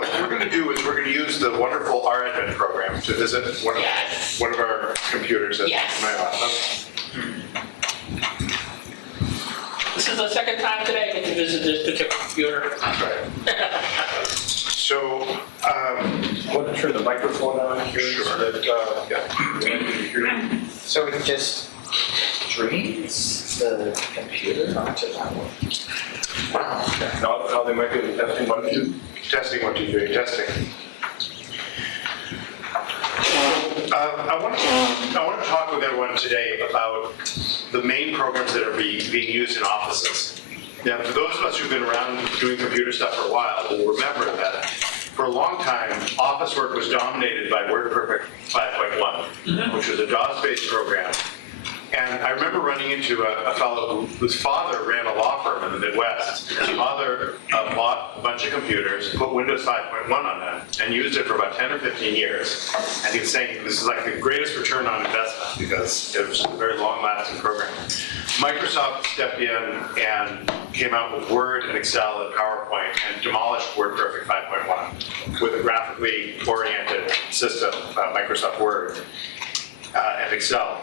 what we're going to do is we're going to use the wonderful RAdmin program to visit one of our computers at my office. This is the second time today that you visit this particular computer. That's right. So, Want to turn the microphone on here? Sure. So that, So it just drains the computer onto that one. Wow. now they might be testing 1, 2. testing 1, 2, 3, testing. I want to talk with everyone today about the main programs that are being used in offices. Now, for those of us who've been around doing computer stuff for a while, will remember that for a long time, office work was dominated by WordPerfect 5.1, which was a DOS-based program. And I remember running into a fellow whose father ran a law firm in the Midwest. His father bought a bunch of computers, put Windows 5.1 on them, and used it for about 10 or 15 years. And he was saying this is like the greatest return on investment because it was a very long-lasting program. Microsoft stepped in and came out with Word and Excel and PowerPoint and demolished WordPerfect 5.1 with a graphically oriented system, Microsoft Word and Excel.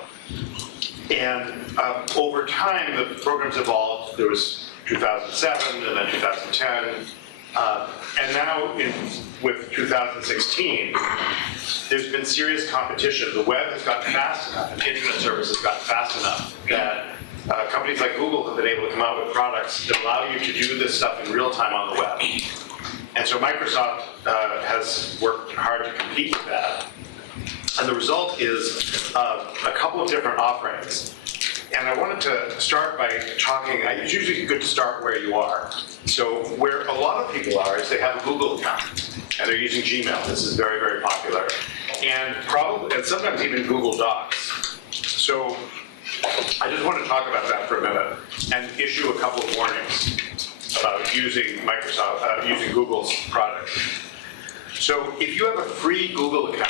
And over time, the programs evolved. There was 2007 and then 2010. And now with 2016, there's been serious competition. The web has gotten fast enough and internet service has gotten fast enough that companies like Google have been able to come out with products that allow you to do this stuff in real time on the web. And so Microsoft has worked hard to compete with that. And the result is a couple of different offerings. And I wanted to start by talking, it's usually good to start where you are. So where a lot of people are is they have a Google account and they're using Gmail. This is very, very popular. And sometimes even Google Docs. So I just want to talk about that for a minute and issue a couple of warnings about using using Google's product. So if you have a free Google account,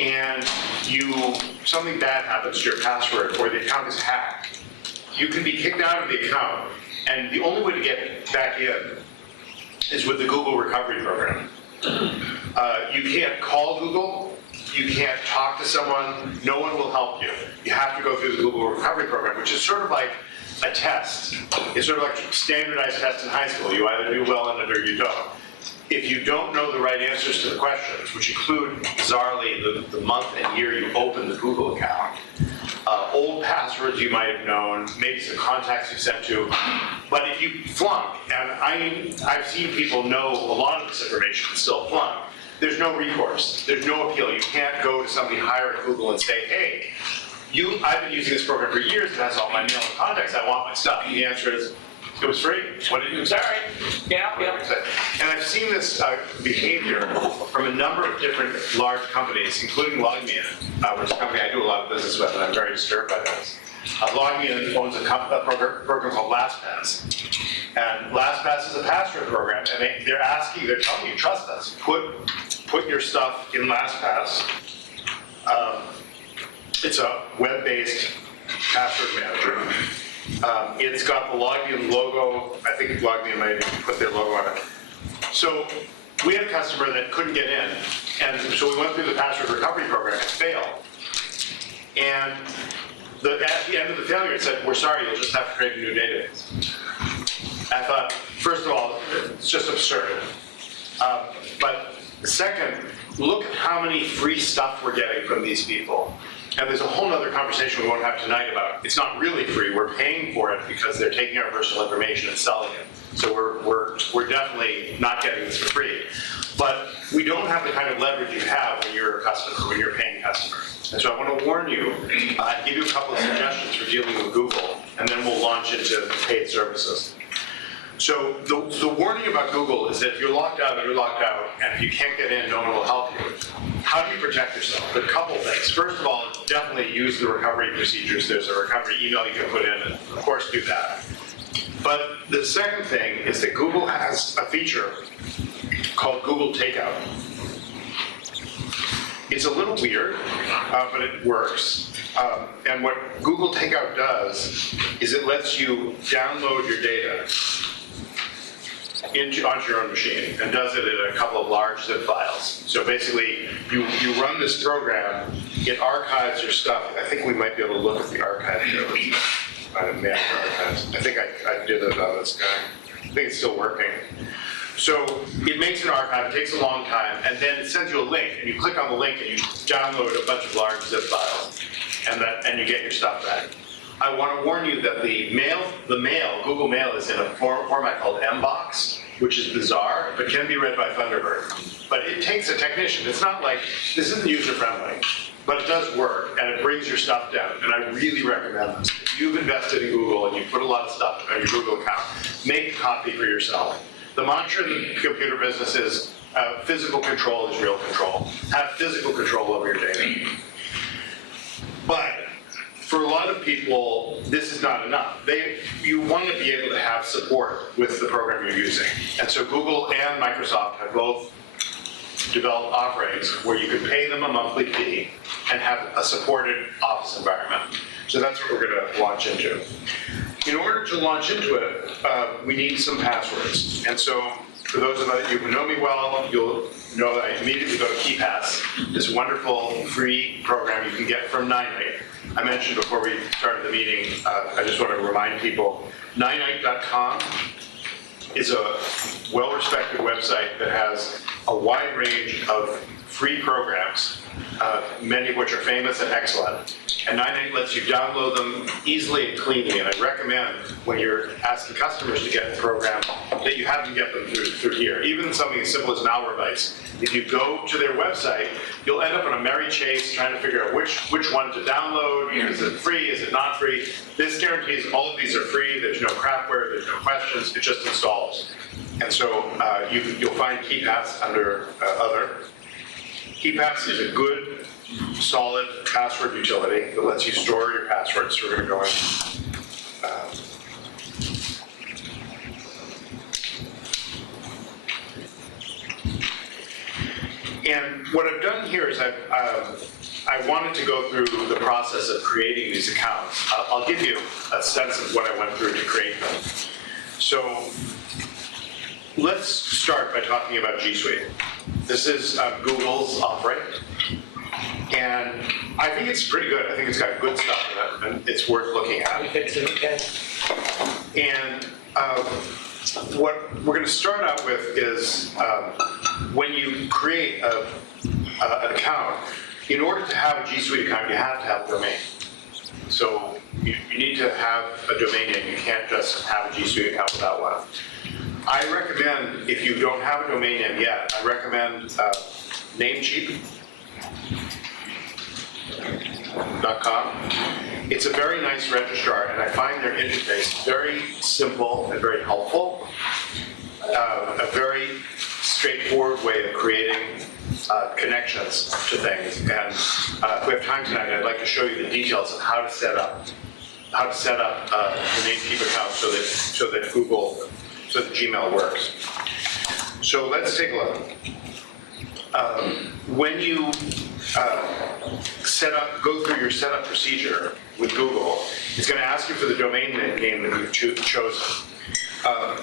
and something bad happens to your password or the account is hacked, you can be kicked out of the account, and the only way to get back in is with the Google Recovery Program. You can't call Google, you can't talk to someone, no one will help you. You have to go through the Google Recovery Program, which is sort of like a test. It's sort of like a standardized test in high school. You either do well in it or you don't. If you don't know the right answers to the questions, which include, bizarrely, the month and year you opened the Google account, old passwords you might have known, maybe some contacts you sent to, but if you flunk, and I've seen people know a lot of this information and still flunk, there's no recourse, there's no appeal. You can't go to somebody higher at Google and say, hey, I've been using this program for years, it has all my mail and contacts, I want my stuff. And the answer is, it was free. What did you do? Sorry. Yeah. And I've seen this behavior from a number of different large companies, including LogMeIn, which is a company I do a lot of business with, and I'm very disturbed by this. LogMeIn owns a program called LastPass. And LastPass is a password program, and they're telling you, trust us, put your stuff in LastPass. It's a web-based password manager. It's got the LogMeIn logo. I think LogMeIn might put their logo on it. So we had a customer that couldn't get in, and so we went through the password recovery program and failed. And at the end of the failure, it said, we're sorry, you'll just have to create a new database. I thought, first of all, it's just absurd. But second, look at how many free stuff we're getting from these people. And there's a whole other conversation we won't have tonight about it's not really free. We're paying for it because they're taking our personal information and selling it. So we're definitely not getting this for free. But we don't have the kind of leverage you have when you're a customer, when you're a paying customer. And so I want to warn you, give you a couple of suggestions for dealing with Google, and then we'll launch into paid services. So the warning about Google is that if you're locked out, you're locked out, and if you can't get in, no one will help you. How do you protect yourself? A couple things. First of all, definitely use the recovery procedures. There's a recovery email you can put in, and of course do that. But the second thing is that Google has a feature called Google Takeout. It's a little weird, but it works. And what Google Takeout does is it lets you download your data onto your own machine and does it in a couple of large zip files. So basically, you run this program, it archives your stuff. I think we might be able to look at the archive here. I think I did it on this guy. I think it's still working. So it makes an archive, it takes a long time, and then it sends you a link, and you click on the link and you download a bunch of large zip files, and you get your stuff back. I want to warn you that the mail, Google Mail, is in a format called Mbox, which is bizarre, but can be read by Thunderbird. But it takes a technician. It's not like, this isn't user-friendly, but it does work, and it brings your stuff down, and I really recommend this. If you've invested in Google and you put a lot of stuff on your Google account, make a copy for yourself. The mantra in the computer business is physical control is real control. Have physical control over your data. But for a lot of people, this is not enough. You want to be able to have support with the program you're using. And so Google and Microsoft have both developed offerings where you can pay them a monthly fee and have a supported office environment. So that's what we're going to launch into. In order to launch into it, we need some passwords. And so for those of you who know me well, you'll know that I immediately go to KeyPass, this wonderful free program you can get from 9-8. I mentioned before we started the meeting, I just want to remind people, 98.com is a well-respected website that has a wide range of free programs, many of which are famous and excellent. And 98 lets you download them easily and cleanly. And I recommend when you're asking customers to get the program that you have them get them through here. Even something as simple as Malwarebytes. If you go to their website, you'll end up on a merry chase trying to figure out which one to download. Is it free? Is it not free? This guarantees all of these are free. There's no crapware. There's no questions. It just installs. And so you'll find KeyPass under Other. KeyPass is a good, solid password utility that lets you store your passwords. So we're going to go in. And what I've done here is I wanted to go through the process of creating these accounts. I'll give you a sense of what I went through to create them. So let's start by talking about G Suite. This is Google's offering, and I think it's pretty good. I think it's got good stuff in it, and it's worth looking at. And what we're going to start out with is when you create an account, in order to have a G Suite account, you have to have a domain. So you need to have a domain name. You can't just have a G Suite account without one. I recommend, if you don't have a domain name yet, I recommend Namecheap.com. It's a very nice registrar, and I find their interface very simple and very helpful. A very straightforward way of creating connections to things. And if we have time tonight, I'd like to show you the details of how to set up the Namecheap account so that Gmail works. So let's take a look. When you go through your setup procedure with Google, it's going to ask you for the domain name that you've chosen.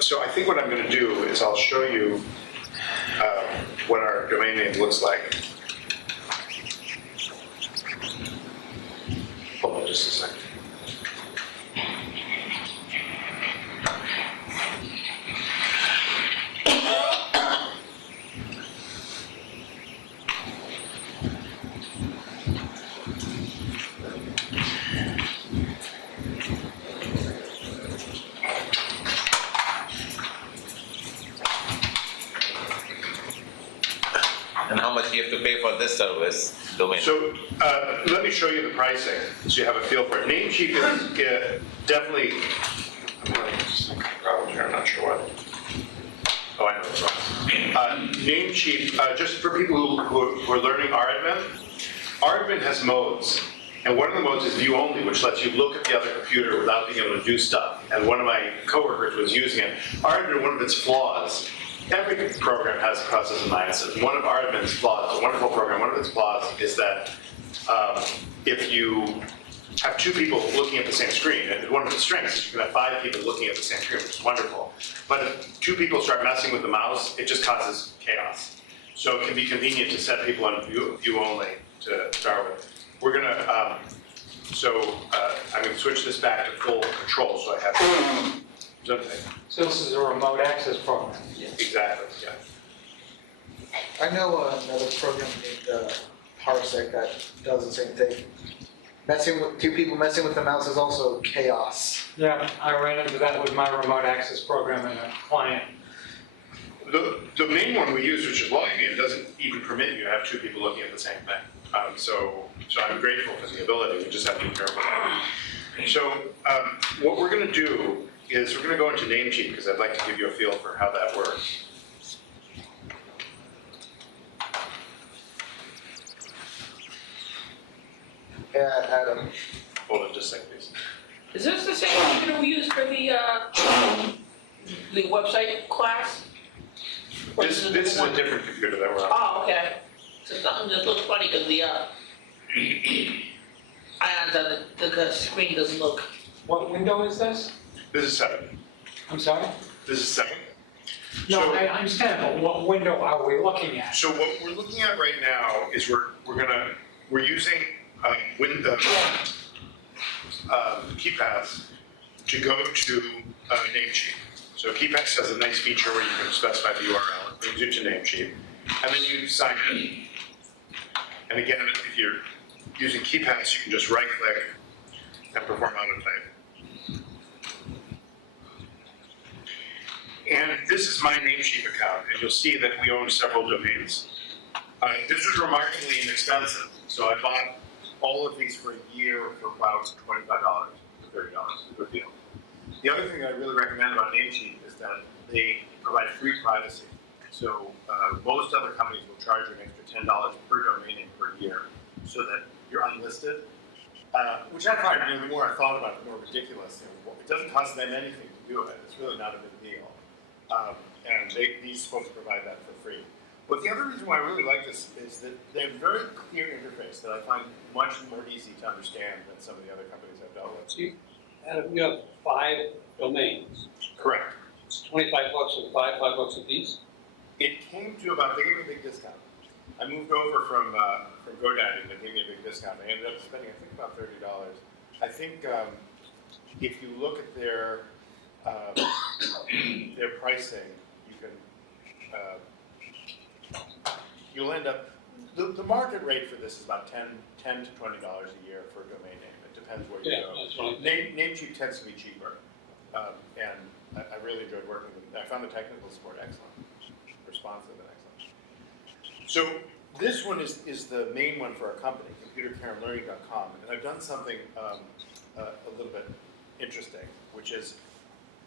So I think what I'm going to do is I'll show you what our domain name looks like. Hold on just a second. And how much do you have to pay for this service domain? So let me show you the pricing so you have a feel for it. Namecheap is definitely, I'm not sure what. Oh, I know the price. Namecheap, just for people who are learning RAdmin has modes. And one of the modes is view only, which lets you look at the other computer without being able to do stuff. And one of my coworkers was using it. RAdmin, one of its flaws, every program has pluses and minuses. One of RAdmin's flaws, a wonderful program, one of its flaws is that if you have two people looking at the same screen. And one of the strengths is you can have 5 people looking at the same screen, which is wonderful. But if 2 people start messing with the mouse, it just causes chaos. So it can be convenient to set people on view only to start with. We're gonna, I'm gonna switch this back to full control, so I have something. So this is a remote access program. Exactly, yeah. I know another program named Parsec that does the same thing. Messing with 2 people messing with the mouse is also chaos. Yeah, I ran into that with my remote access program in a client. The main one we use, which is login, doesn't even permit you to have 2 people looking at the same thing. So I'm grateful for the ability, we just have to be careful. So what we're gonna do is we're gonna go into Namecheap because I'd like to give you a feel for how that works. Yeah, Adam. Hold on just a second, please. Is this the same computer we use for the website class? Or This is the a one? different computer that we're on. Oh, okay. So something just looks funny because the the screen doesn't look. What window is this? This is 7. I'm sorry? This is 7. No, So- I understand, but what window are we looking at? So what we're looking at right now is we're using KeyPass to go to Namecheap. So KeyPass has a nice feature where you can specify the URL, it brings you to Namecheap, and then you sign in. And again, if you're using KeyPass, you can just right-click and perform autoplay. And this is my Namecheap account, and you'll see that we own several domains. This was remarkably inexpensive, so I bought all of these for a year for about $25 to $30, a good deal. The other thing I really recommend about Namecheap is that they provide free privacy. So most other companies will charge you an extra $10 per domain name per year, so that you're unlisted. Which I find, the more I thought about it, the more ridiculous. It doesn't cost them anything to do it. It's really not a big deal. And these folks provide that for free. But the other reason why I really like this is that they have a very clear interface that I find much more easy to understand than some of the other companies I've dealt with. So you have 5 domains. Correct. It's $25 for the 5, $5 a piece. It came to about, they gave me a big discount. I moved over from GoDaddy and they gave me a big discount. I ended up spending, I think, about $30. I think if you look at their pricing, you can, you'll end up, the market rate for this is about $10 to $20 a year for a domain name. It depends where you Yeah, go. that's right. Namecheap tends to be cheaper. And I really enjoyed working with them. I found the technical support excellent, responsive and excellent. So this one is the main one for our company, computercareandlearning.com. And I've done something a little bit interesting, which is,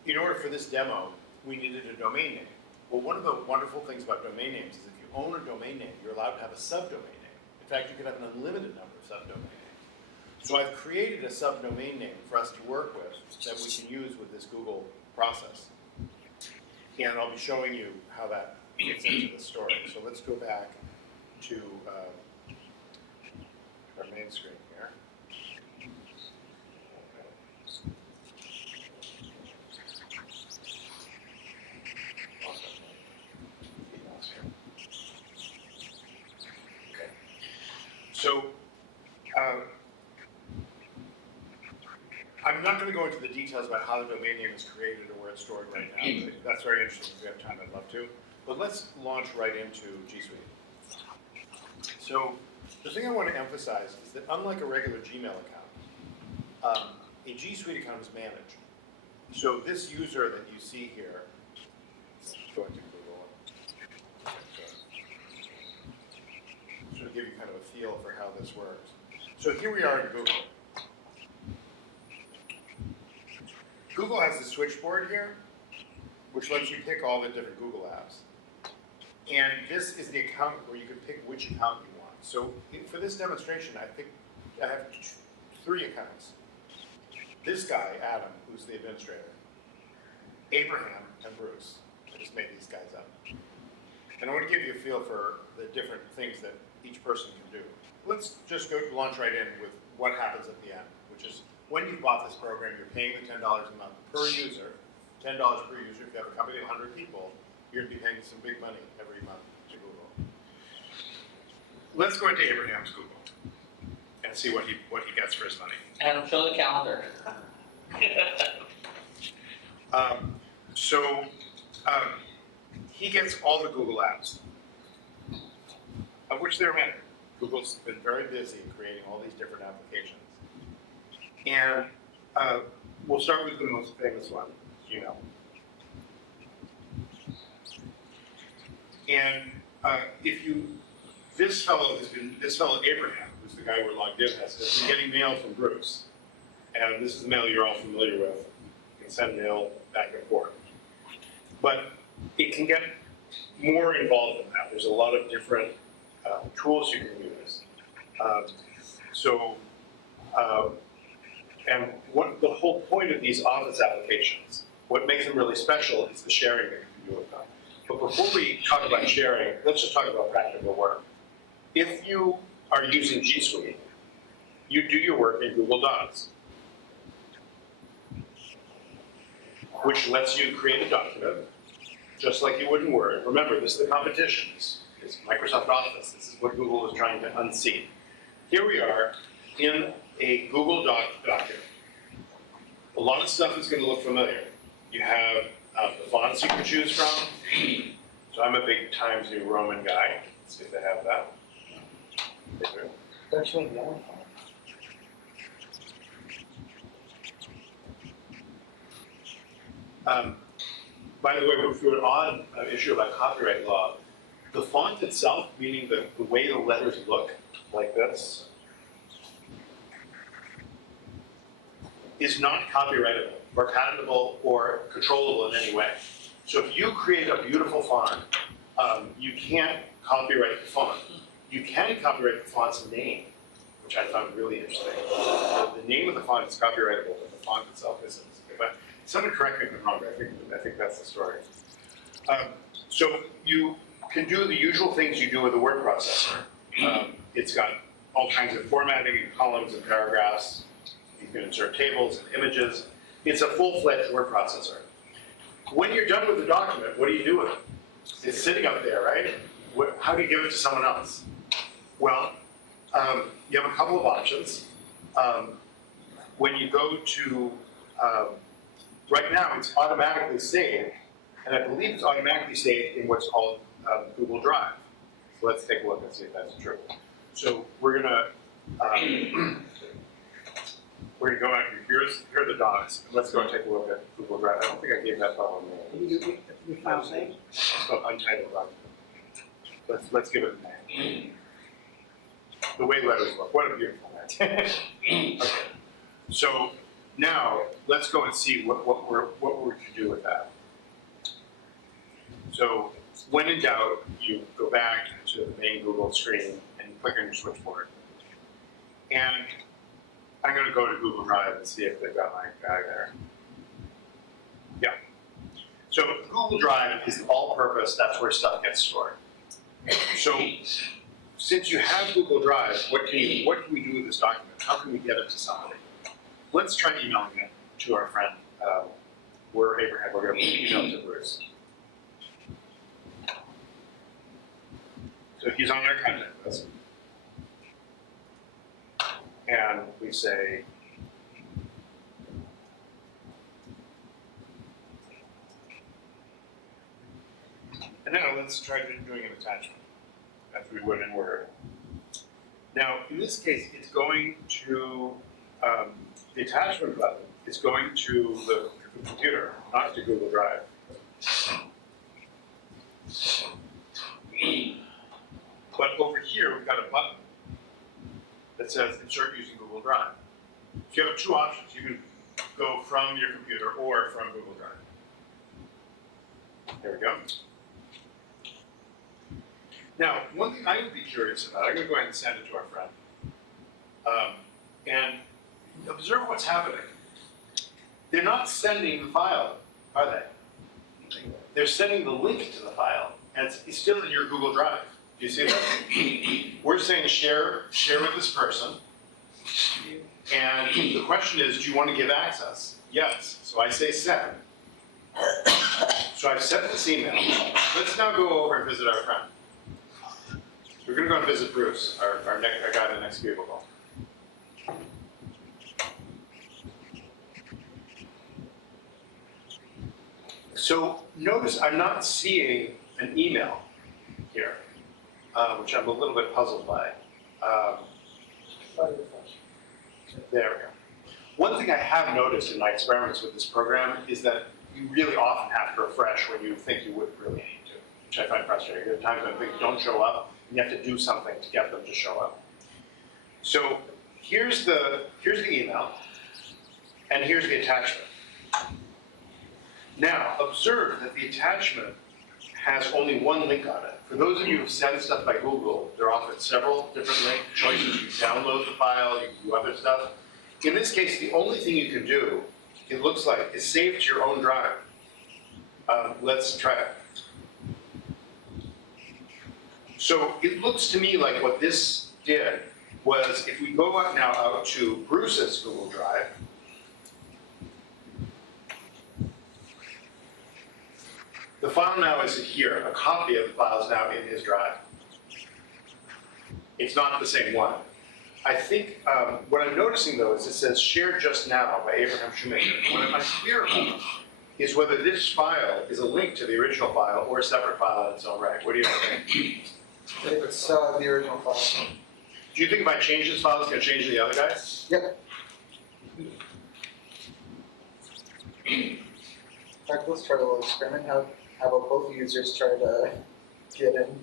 in order for this demo, we needed a domain name. Well, one of the wonderful things about domain names is if you own a domain name, you're allowed to have a subdomain name. In fact, you can have an unlimited number of subdomain names. So I've created a subdomain name for us to work with that we can use with this Google process. And I'll be showing you how that fits into the story. So let's go back to our main screen here. Okay. So I'm not going to go into the details about how the domain name is created or where it's stored right now. But that's very interesting. If we have time, I'd love to. But let's launch right into G Suite. So the thing I want to emphasize is that unlike a regular Gmail account, a G Suite account is managed. So this user that you see here, go into Google, sort of give you kind of a feel for how this works. So here we are in Google. Google has the switchboard here, which lets you pick all the different Google apps. And this is the account where you can pick which account you want. So for this demonstration, I think I have 3 accounts. This guy, Adam, who's the administrator, Abraham, and Bruce. I just made these guys up. And I want to give you a feel for the different things that each person can do. Let's just go launch right in with what happens at the end, which which is when you bought this program, you're paying the $10 a month per user, $10 per user. If you have a company of 100 people, you're going to be paying some big money every month to Google. Let's go into Abraham's Google and see what he gets for his money. Adam, show the calendar. He gets all the Google apps, of which there are many. Google's been very busy creating all these different applications. And we'll start with the most famous one, Gmail. And this fellow Abraham, who's the guy we're logged in as, has been getting mail from Bruce. And this is the mail you're all familiar with. You can send mail back and forth. But it can get more involved than that. There's a lot of different tools you can use. And what the whole point of these Office applications, what makes them really special is the sharing that you can do with them. But before we talk about sharing, let's just talk about practical work. If you are using G Suite, you do your work in Google Docs, which lets you create a document, just like you would in Word. Remember, this is the competition. This is Microsoft Office. This is what Google is trying to unseat. Here we are in a Google document. A lot of stuff is going to look familiar. You have the fonts you can choose from. So I'm a big Times New Roman guy. Let's see if they have that. They do. Don't you mean yellow? By the way, if you're on an issue about copyright law, the font itself, meaning the way the letters look, like this, is not copyrightable or patentable or controllable in any way. So if you create a beautiful font, you can't copyright the font. You can copyright the font's name, which I found really interesting. The name of the font is copyrightable, but the font itself isn't. Someone correct me if I'm wrong, but I think that's the story. So you can do the usual things you do with a word processor. It's got all kinds of formatting and columns and paragraphs. You can insert tables and images. It's a full-fledged word processor. When you're done with the document, what do you do with it? It's sitting up there, right? How do you give it to someone else? Well, you have a couple of options. When you go to right now, it's automatically saved, and I believe it's automatically saved in what's called Google Drive. So let's take a look and see if that's true. So we're gonna go out here. Here are the docs. Let's go and take a look at Google Drive. I don't think I gave that file a name. We found things. It's called Untitled Document. Let's give it a name. The way letters look. What a beautiful name. Okay. So now let's go and see what we're to do with that. So when in doubt, you go back to the main Google screen and click on your switchboard. And I'm going to go to Google Drive and see if they've got my guy there. Yeah. So Google Drive is all-purpose. That's where stuff gets stored. So since you have Google Drive, what can we do with this document? How can we get it to somebody? Let's try emailing it to our friend. We're Abraham. We're going to email to Bruce. So he's on our contact list. And we say, and now let's try doing an attachment, as we would in Word. Now, in this case, it's going to, the attachment button is going to the computer, not to Google Drive. But over here, we've got a button that says insert using Google Drive. So you have two options. You can go from your computer or from Google Drive. There we go. Now, one thing I would be curious about, I'm going to go ahead and send it to our friend. And observe what's happening. They're not sending the file, are they? They're sending the link to the file, and it's still in your Google Drive. Do you see that? We're saying share with this person, and And the question is, do you want to give access? Yes. So I say send. So I've sent this email. Let's now go over and visit our friend. We're going to go and visit Bruce, our guy in the next cubicle. So notice I'm not seeing an email here, which I'm a little bit puzzled by. There we go. One thing I have noticed in my experiments with this program is that you really often have to refresh when you think you wouldn't really need to, which I find frustrating. There are times when things don't show up, and you have to do something to get them to show up. So here's the email, and here's the attachment. Now, observe that the attachment has only one link on it. For those of you who send stuff by Google, there are often several different link choices. You download the file, you can do other stuff. In this case, the only thing you can do, it looks like, is save to your own drive. Let's try it. So it looks to me like what this did was, if we go out to Bruce's Google Drive, the file now is here. A copy of the file is now in his drive. It's not the same one. I think what I'm noticing, though, is it says shared just now by Abraham Shoemaker. What I'm unclear about is whether this file is a link to the original file or a separate file in its own right. What do you think? It's the original file. Do you think if I change this file, it's going to change the other guys? Yep. In fact, let's try a little experiment. How about both users try to get in?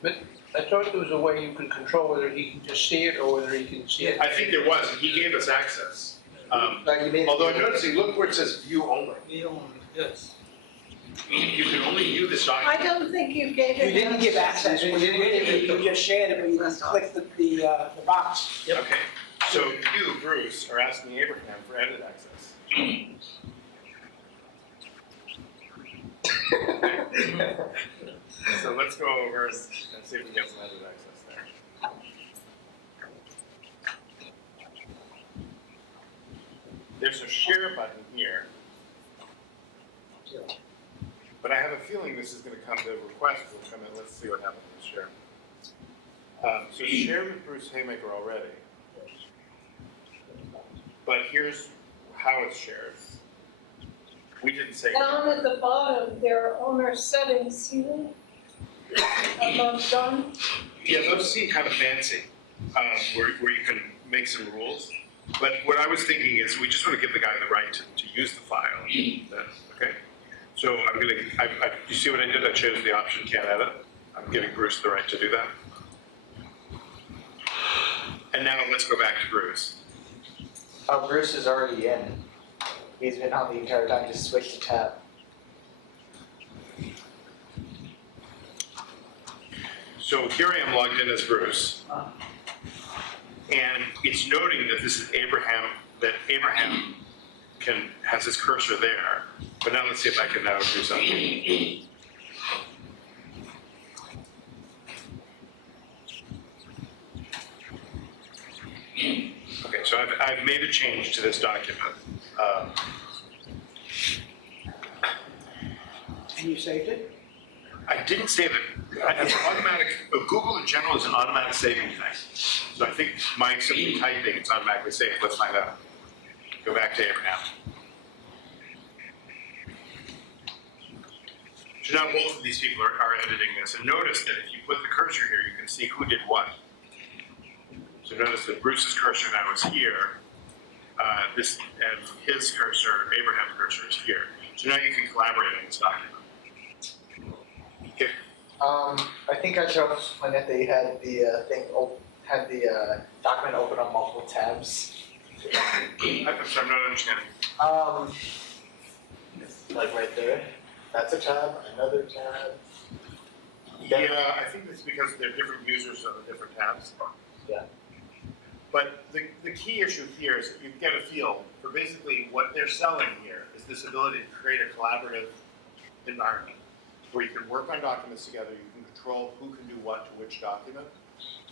But I thought there was a way you could control whether he can just see it or whether he can see it. I think there was, and he gave us access. You mean Although I'm noticing, look where it says view only. Yes. You can only view this document. I don't think you gave it. You didn't give access, you didn't give it, you just shared it, but you didn't click the box. Okay, so you, Bruce, are asking Abraham for edit access. So let's go over and see if we get some edit access there. There's a share button here. But I have a feeling this is going to come, the request will come in. Let's see what happens with share. So share with Bruce Haymaker already. But here's how it's shared. We didn't say. Down at the bottom, there are owner settings, see them? Above done. Yeah, those seem kind of fancy, where you can make some rules. But what I was thinking is we just want to give the guy the right to use the file. Okay? So I'm going to, you see what I did? I chose the option can't edit. I'm giving Bruce the right to do that. And now let's go back to Bruce. Oh, Bruce is already in. He's been on the entire time. Just switch to tab. So here I am logged in as Bruce. And it's noting that this is Abraham, that Abraham has his cursor there. But now let's see if I can now do something. Okay, so I've made a change to this document. And you saved it? I didn't save it. It's automatic. Google in general is an automatic saving thing. So I think my simply typing, it's automatically saved. Let's find out. Go back to Abraham. So now both of these people are editing this. And notice that if you put the cursor here, you can see who did what. So notice that Bruce's cursor now is here. And his cursor, Abraham's cursor, is here. So now you can collaborate on this document. Okay. I think I showed when that they had the had the document open on multiple tabs. I'm sorry, I'm not understanding. Like right there. That's a tab. Another tab. Yeah, I think it's because they're different users of the different tabs. Yeah. But the key issue here is that you get a feel for basically what they're selling here is this ability to create a collaborative environment where you can work on documents together, you can control who can do what to which document.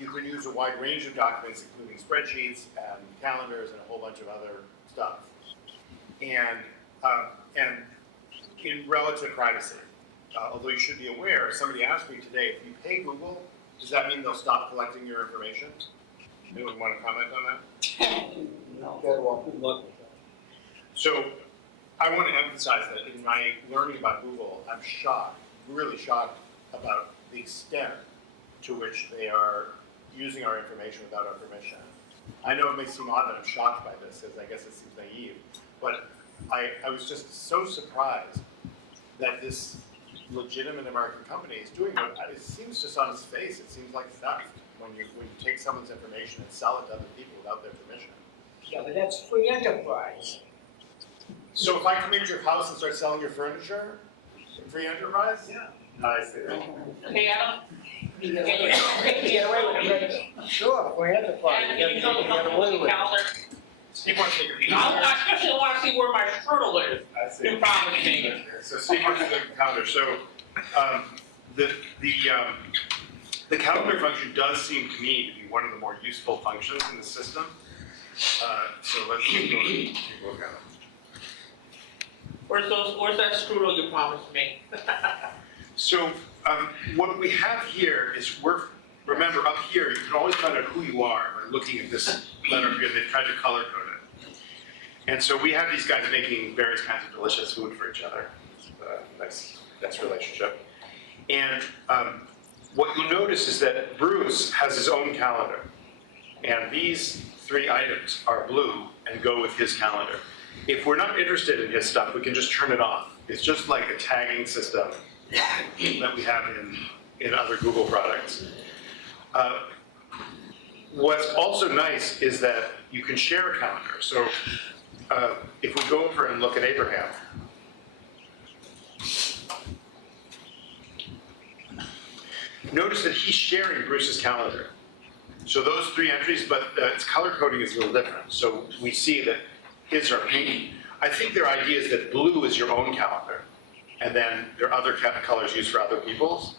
you can use a wide range of documents, including spreadsheets and calendars and a whole bunch of other stuff. And in relative privacy. Although you should be aware, somebody asked me today, if you pay Google, does that mean they'll stop collecting your information? Anyone want to comment on that? Good one. Good luck with that. So I want to emphasize that in my learning about Google, I'm shocked, really shocked about the extent to which they are using our information without our permission. I know it may seem odd that I'm shocked by this, as I guess it seems naive, but I was just so surprised that this legitimate American company is doing what it seems just on its face. It seems like theft when you take someone's information and sell it to other people without their permission. Yeah, but that's free enterprise. So if I come into your house and start selling your furniture, free enterprise? Yeah. I see. Hey, Adam, You can get you get away with it? Sure, free enterprise. Adam, can you show the company calendar? Steve wants to take a peek. I especially want to see where my strudel is. I see. You promised me. So Steve wants to take a calendar. So the calendar function does seem to me to be one of the more useful functions in the system. So let's take a look at it. Where's that strudel you promised me? So what we have here is remember up here, you can always find out who you are by looking at this letter here. They've tried to color code it. And so we have these guys making various kinds of delicious food for each other. Nice relationship. And what you'll notice is that Bruce has his own calendar. And these 3 items are blue and go with his calendar. If we're not interested in his stuff, we can just turn it off. It's just like a tagging system that we have in other Google products. What's also nice is that you can share a calendar. So if we go over and look at Abraham, notice that he's sharing Bruce's calendar. So those 3 entries, but its color coding is a little different. So we see that his are pink. I think their idea is that blue is your own calendar, and then there are other colors used for other people's.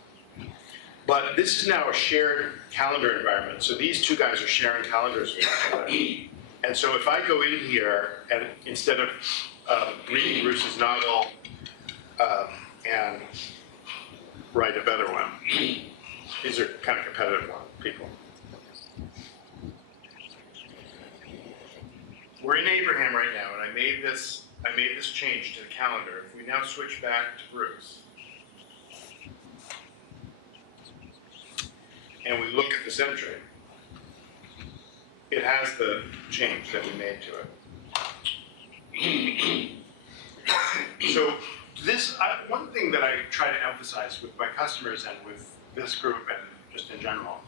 But this is now a shared calendar environment. So these 2 guys are sharing calendars with each other. And so if I go in here and instead of reading Bruce's novel and write a better one, these are kind of competitive people. We're in Abraham right now, and I made this change to the calendar. If we now switch back to Bruce, and we look at this entry, it has the change that we made to it. So one thing that I try to emphasize with my customers and with this group and just in general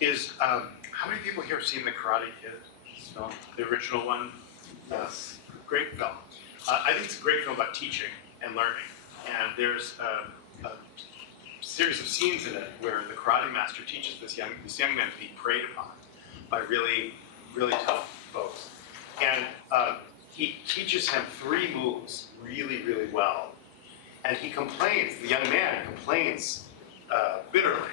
is how many people here have seen The Karate Kid? Film, the original one? Yes. Great film. I think it's a great film about teaching and learning. And there's a series of scenes in it where the karate master teaches this young man to be preyed upon by really, really tough folks. And he teaches him 3 moves really, really well. And he complains, the young man complains bitterly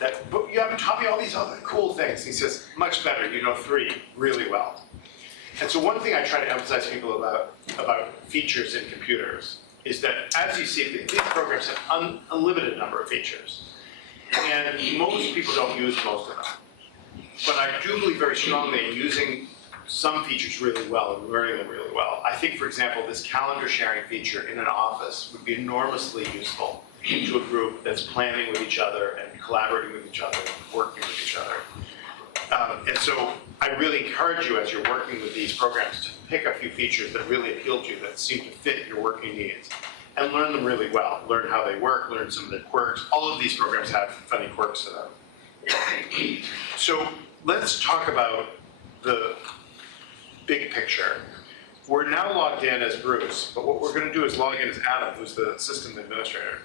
that, but you haven't taught me all these other cool things. He says, much better, you know 3 really well. And so one thing I try to emphasize to people about features in computers is that, as you see, these programs have unlimited number of features. And most people don't use most of them. But I do believe very strongly in using some features really well and learning them really well. I think, for example, this calendar sharing feature in an office would be enormously useful to a group that's planning with each other and collaborating with each other, and working with each other. And so I really encourage you as you're working with these programs to pick a few features that really appeal to you, that seem to fit your working needs, and learn them really well. Learn how they work, learn some of the quirks. All of these programs have funny quirks to them. So let's talk about the big picture. We're now logged in as Bruce, but what we're going to do is log in as Adam, who's the system administrator.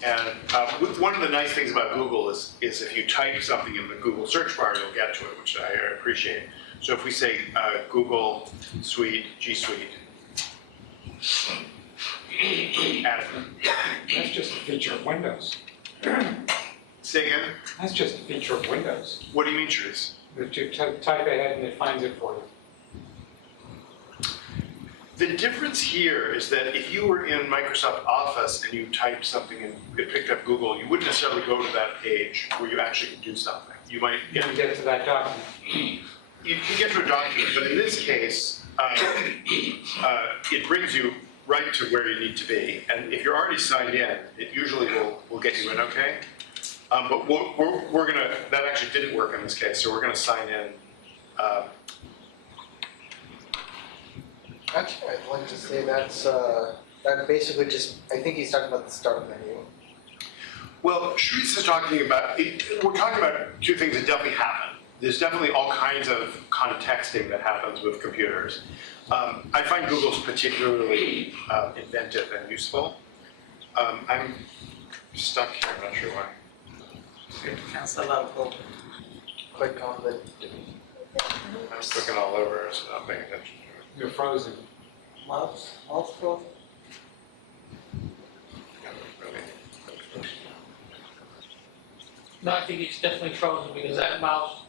And one of the nice things about Google is if you type something in the Google search bar, you'll get to it, which I appreciate. So if we say Google Suite, G Suite, That's just a feature of Windows. Say again? That's just a feature of Windows. What do you mean, Therese? That you type ahead and it finds it for you. The difference here is that if you were in Microsoft Office and you typed something and it picked up Google, you wouldn't necessarily go to that page where you actually can do something. You might You can get to that document. you can get to a document, but in this case, it brings you right to where you need to be. And if you're already signed in, it usually will get you in okay. But we're gonna, that actually didn't work in this case, so we're gonna sign in. Actually, I'd like to say that basically just, I think he's talking about the start menu. Well, Shreese is talking about, we're talking about two things that definitely happen. There's definitely all kinds of contexting that happens with computers. I find Google's particularly inventive and useful. I'm stuck here, I'm not sure why. Council level. Click on the, I'm clicking all over, so I'm not paying attention to it. You're frozen. Mouse scroll. No, I think it's definitely frozen because that mouse,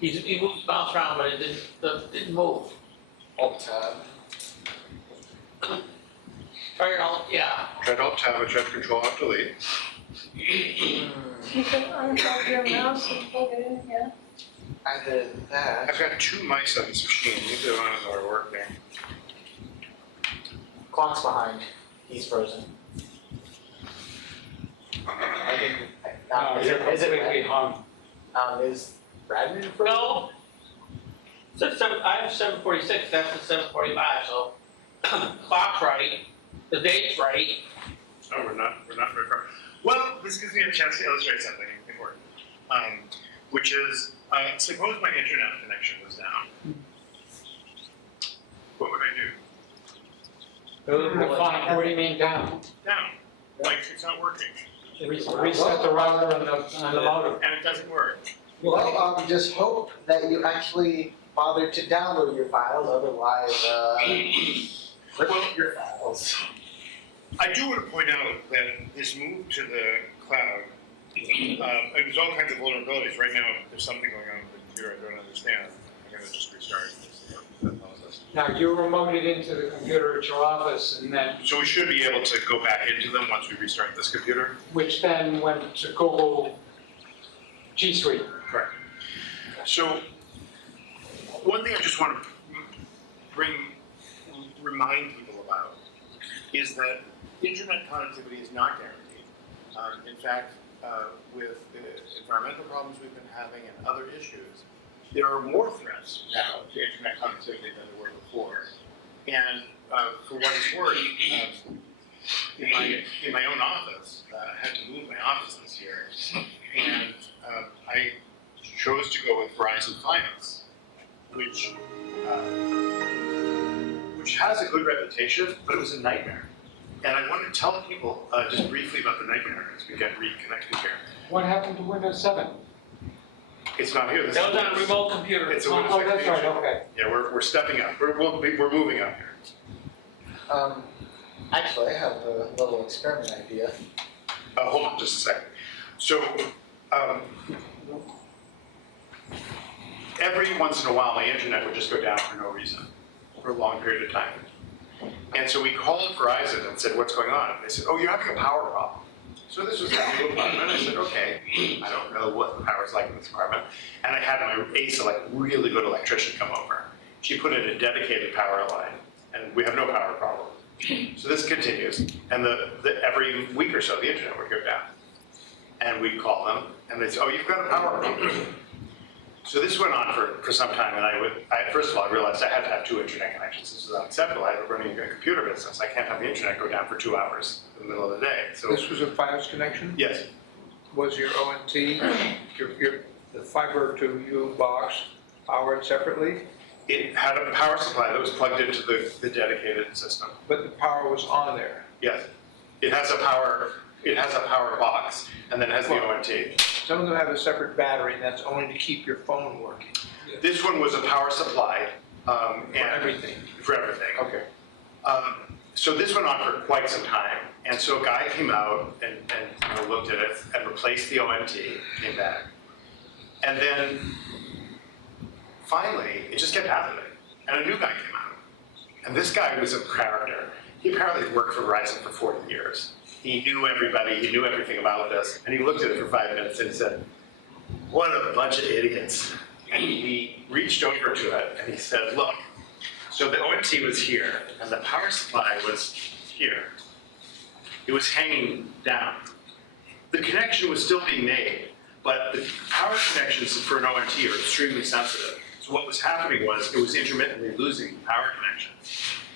he moves the mouse around, but it didn't move. Alt tab. Try Alt, yeah. Tried Alt Tab, I tried Control Alt Delete. You can unplug your mouse and plug it in, yeah. Either that. I've got two mice on this machine, neither one of them are working. Clock's behind. He's frozen. I think. You're Is it completely hung. Is Bradman frozen? No. So I have 7:46, that's the 7:45, so clock's right, the date's right. Oh, we're not very far. Well, this gives me a chance to illustrate something important, which is, suppose my internet connection was down. What would I do? What do you mean down? Down. Like, it's not working. Reset the router on the modem. And it doesn't work. Well, just hope that you actually bother to download your files, otherwise, rip your files. I do want to point out that this move to the cloud, there's all kinds of vulnerabilities. Right now, there's something going on with the computer I don't understand. I'm going to just restart this. Now, you remoted into the computer at your office and then, So we should be able to go back into them once we restart this computer. which then went to Google G Suite. Correct. So one thing I just want to remind people about is that internet connectivity is not guaranteed. In fact, with the environmental problems we've been having and other issues, there are more threats now to internet connectivity than there were before. And for what it's worth, in my own office, I had to move my office this year, and I chose to go with Verizon Finance, which has a good reputation, but it was a nightmare. And I want to tell people just briefly about the nightmare as we get reconnected here. What happened to Windows 7? It's not here. This That was is on a remote computer. It's a Windows Oh, that's right, page. okay. Yeah, we're stepping up. We're moving up here. Actually, I have a little experiment idea. Hold on just a second. So, every once in a while, my internet would just go down for no reason, for a long period of time. And so we called Verizon and said, what's going on? And they said, oh, you're having a power problem. So this was a new apartment. I said, okay, I don't know what the power's like in this apartment. And I had my ACE, like really good electrician come over. She put in a dedicated power line, and we have no power problem. So this continues, and every week or so, the internet would go down. And we'd call them, and they'd say, oh, you've got a power problem. So this went on for some time, and I first of all, I realized I had to have two internet connections. This was unacceptable. I was running a computer business. I can't have the internet go down for 2 hours in the middle of the day. So This was a Fios connection? yes, Was your ONT, the fiber to you box powered separately? it had a power supply that was plugged into the dedicated system. But the power was on there? Yes, it has a power box, and then has the ONT. Some of them have a separate battery, and that's only to keep your phone working. This one was a power supply. For everything? For everything. Okay. So this went on for quite some time, and so a guy came out and looked at it and replaced the ONT, came back. And then finally, it just kept happening, and a new guy came out. And this guy was a character. He apparently worked for Verizon for 40 years. He knew everybody, he knew everything about this, and he looked at it for 5 minutes and he said, "What a bunch of idiots." And he reached over to it and he said, "Look, so the ONT was here, and the power supply was here. It was hanging down. The connection was still being made, but the power connections for an ONT are extremely sensitive. So what was happening was it was intermittently losing power connection.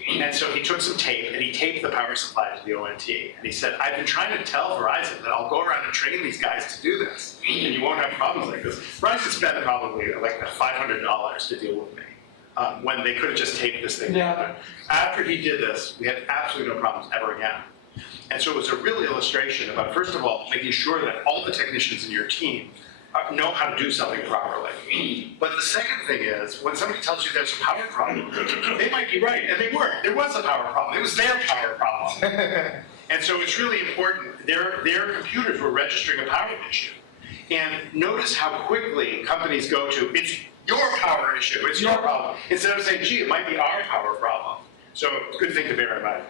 And so he took some tape and he taped the power supply to the ONT. And he said, I've been trying to tell Verizon that I'll go around and train these guys to do this, and you won't have problems like this." Verizon spent probably like $500 to deal with me. When they could have just taped this thing together. After he did this, we had absolutely no problems ever again. And so it was a real illustration about, first of all, making sure that all the technicians in your team know how to do something properly. But the second thing is, when somebody tells you there's a power problem, they might be right, and they weren't. There was a power problem. It was their power problem. And so it's really important. Their computers were registering a power issue. And notice how quickly companies go to, it's your power issue, it's your problem, instead of saying, gee, it might be our power problem. So, good thing to bear in mind.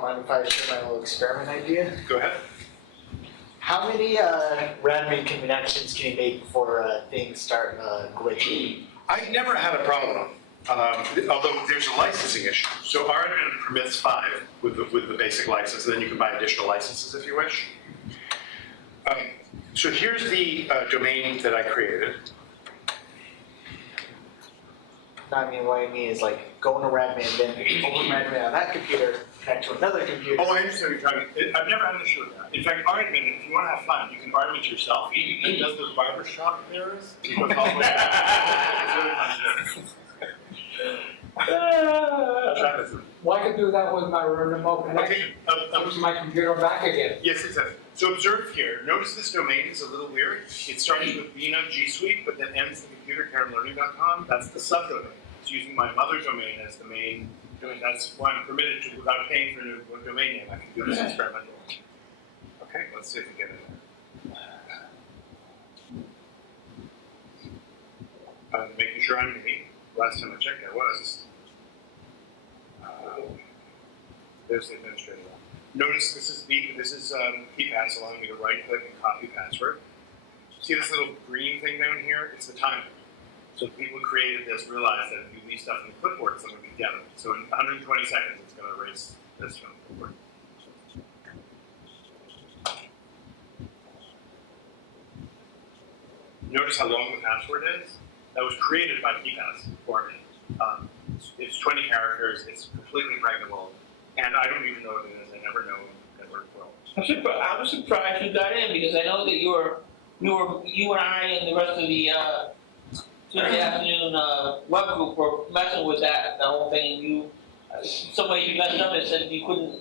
Mind if I share my little experiment idea? Go ahead. How many RadMe connections can you make before things start glitching? I never had a problem, although there's a licensing issue. So our admin permits 5 with the basic license, and then you can buy additional licenses if you wish. So here's the domain that I created. I mean, what I mean is like going to RadMe and then open RadMe on that computer, connect to another computer. Oh, I understand what you're talking. I've never had an issue with that. In fact, our admin, if you want to have fun, you can armament yourself. He does those barbershop mirrors. He goes all the way down. It's really fun to do. Well, I could do that with my remote connection. Okay, Put my computer back again. yes, exactly. So observe here. Notice this domain is a little weird. It starts with Bina G Suite, but then ends in computercareandlearning.com. That's the subdomain. It's using my mother's domain as the main domain. That's why I'm permitted to, without paying for a new domain name, I can do this experimental. Okay, let's see if we get it. Making sure I'm me. Last time I checked, I was. There's the administrator. Notice this is PPass allowing me to right click and copy password. See this little green thing down here? It's the timer. So people who created this realized that if you leave stuff in the clipboard, someone can get it. So in 120 seconds, it's going to erase this from the clipboard. Notice how long the password is? That was created by PPass for me. It's 20 characters, it's completely impregnable, and I don't even know what it is. I never know that word well. I was surprised you got in because I know that you and I and the rest of the Tuesday afternoon web group were messing with the whole thing. And you, some way you messed up and said you couldn't.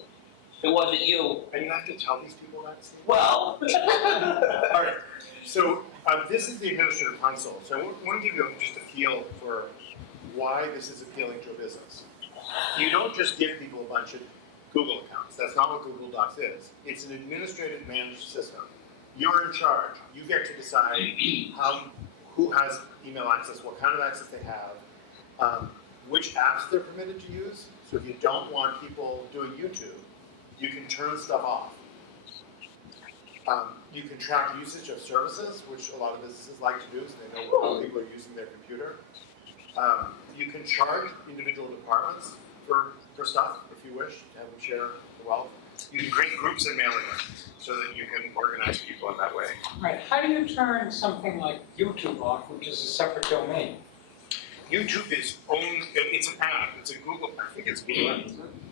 It wasn't you. And you have to tell these people that. Well. All right. So this is the administrative console. So I want to give you just a feel for why this is appealing to a business. You don't just give people a bunch of Google accounts. That's not what Google Docs is. It's an administrative managed system. You're in charge. You get to decide who has email access, what kind of access they have, which apps they're permitted to use. So if you don't want people doing YouTube, you can turn stuff off. You can track usage of services, which a lot of businesses like to do, so they know how people are using their computer. You can charge individual departments for stuff, if you wish, to have them share the wealth. You can create groups and mailing lists so that you can organize people in that way. Right. How do you turn something like YouTube off, which is a separate domain? YouTube is it's an app. It's a Google, I think it's Google.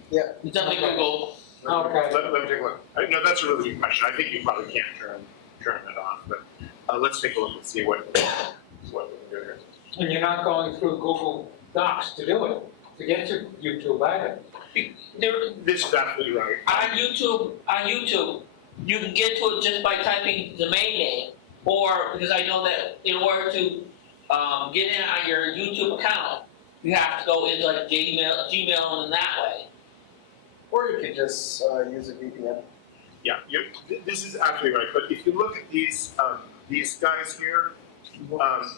Yeah. It's not like Google. Okay. Let me take a look. No, that's a really good question. I think you probably can't turn it off, but let's take a look and see what we can do here. And you're not going through Google Docs to do it, to get to YouTube either. This is absolutely right. On YouTube, you can get to it just by typing the main name, or because I know that in order to get in on your YouTube account, you have to go into like Gmail in that way. Or you could just use a VPN. Yeah, this is absolutely right, but if you look at these guys here,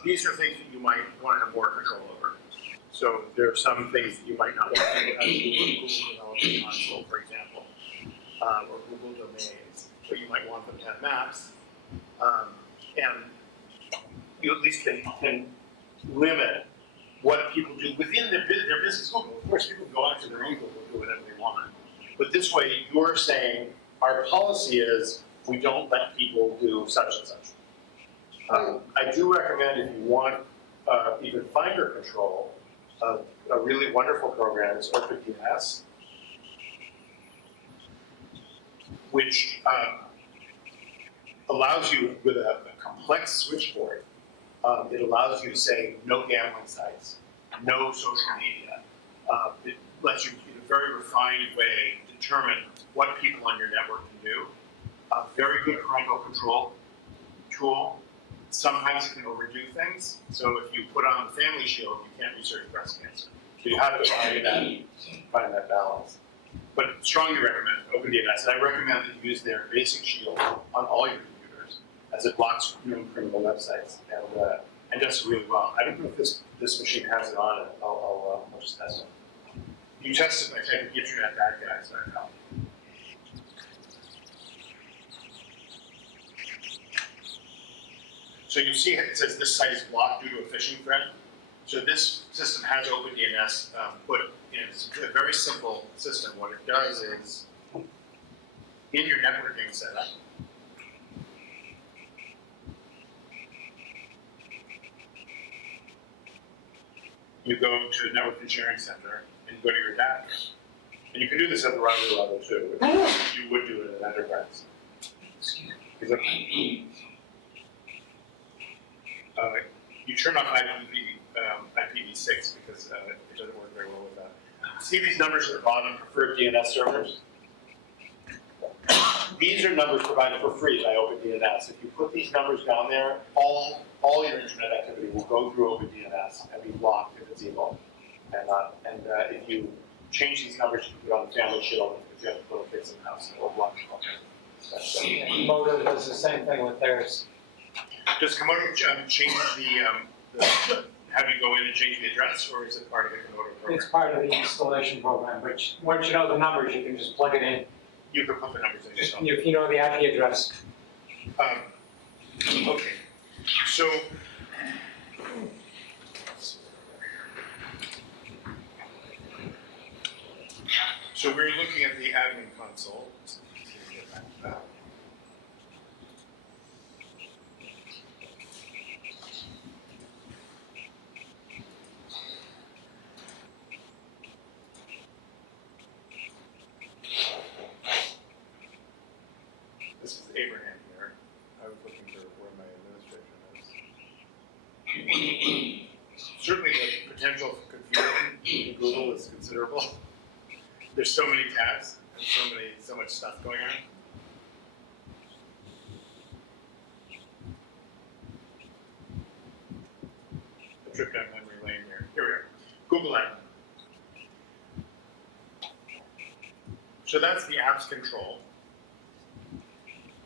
these are things that you might want to have more control over. So there are some things that you might not want to have Google Development Console, for example, or Google Domains, but you might want them to have maps. And you at least can limit what people do within their business Google. Of course, people can go out to their own Google, do whatever they want. But this way, you're saying, our policy is, we don't let people do such and such. I do recommend, if you want even finer control, a really wonderful program is OpenDNS, which allows you, with a complex switchboard, it allows you to say no gambling sites, no social media. It lets you, in a very refined way, determine what people on your network can do. A very good parental control tool. Sometimes it can overdo things. So if you put on the Family Shield, you can't research breast cancer. So you have to find that balance. But strongly recommend OpenDNS, and I recommend that you use their basic shield on all your computers, as it blocks known criminal websites and does it really well. I don't know if this machine has it on it. I'll just test it. You test it by typing internetbadguys.com. So you see it says this site is blocked due to a phishing threat. So this system has OpenDNS put in. It's a very simple system. What it does is, in your networking setup, you go to the Network and Sharing Center and you go to your adapter. And you can do this at the router level too. You would do it at enterprise. You turn off IPv6 because it doesn't work very well with that. See these numbers at the bottom, preferred DNS servers? These are numbers provided for free by OpenDNS. If you put these numbers down there, all your internet activity will go through OpenDNS and be blocked if it's evil. And if you change these numbers, you can put on the Family Shield if you have to put a fix in the house, it will block you. Komodo does the same thing with theirs. Does Komodo change have you go in and change the address, or is it part of the Komodo program? It's part of the installation program, which once you know the numbers, you can just plug it in. You can put the numbers in yourself. If you know the IP address. Okay, so we're looking at the admin console. This is Abraham here. I was looking for where my administration is. Certainly the potential for confusion in Google is considerable. There's so many tabs and so much stuff going on. A trip down memory lane here. Here we are. Google Admin. So that's the apps control.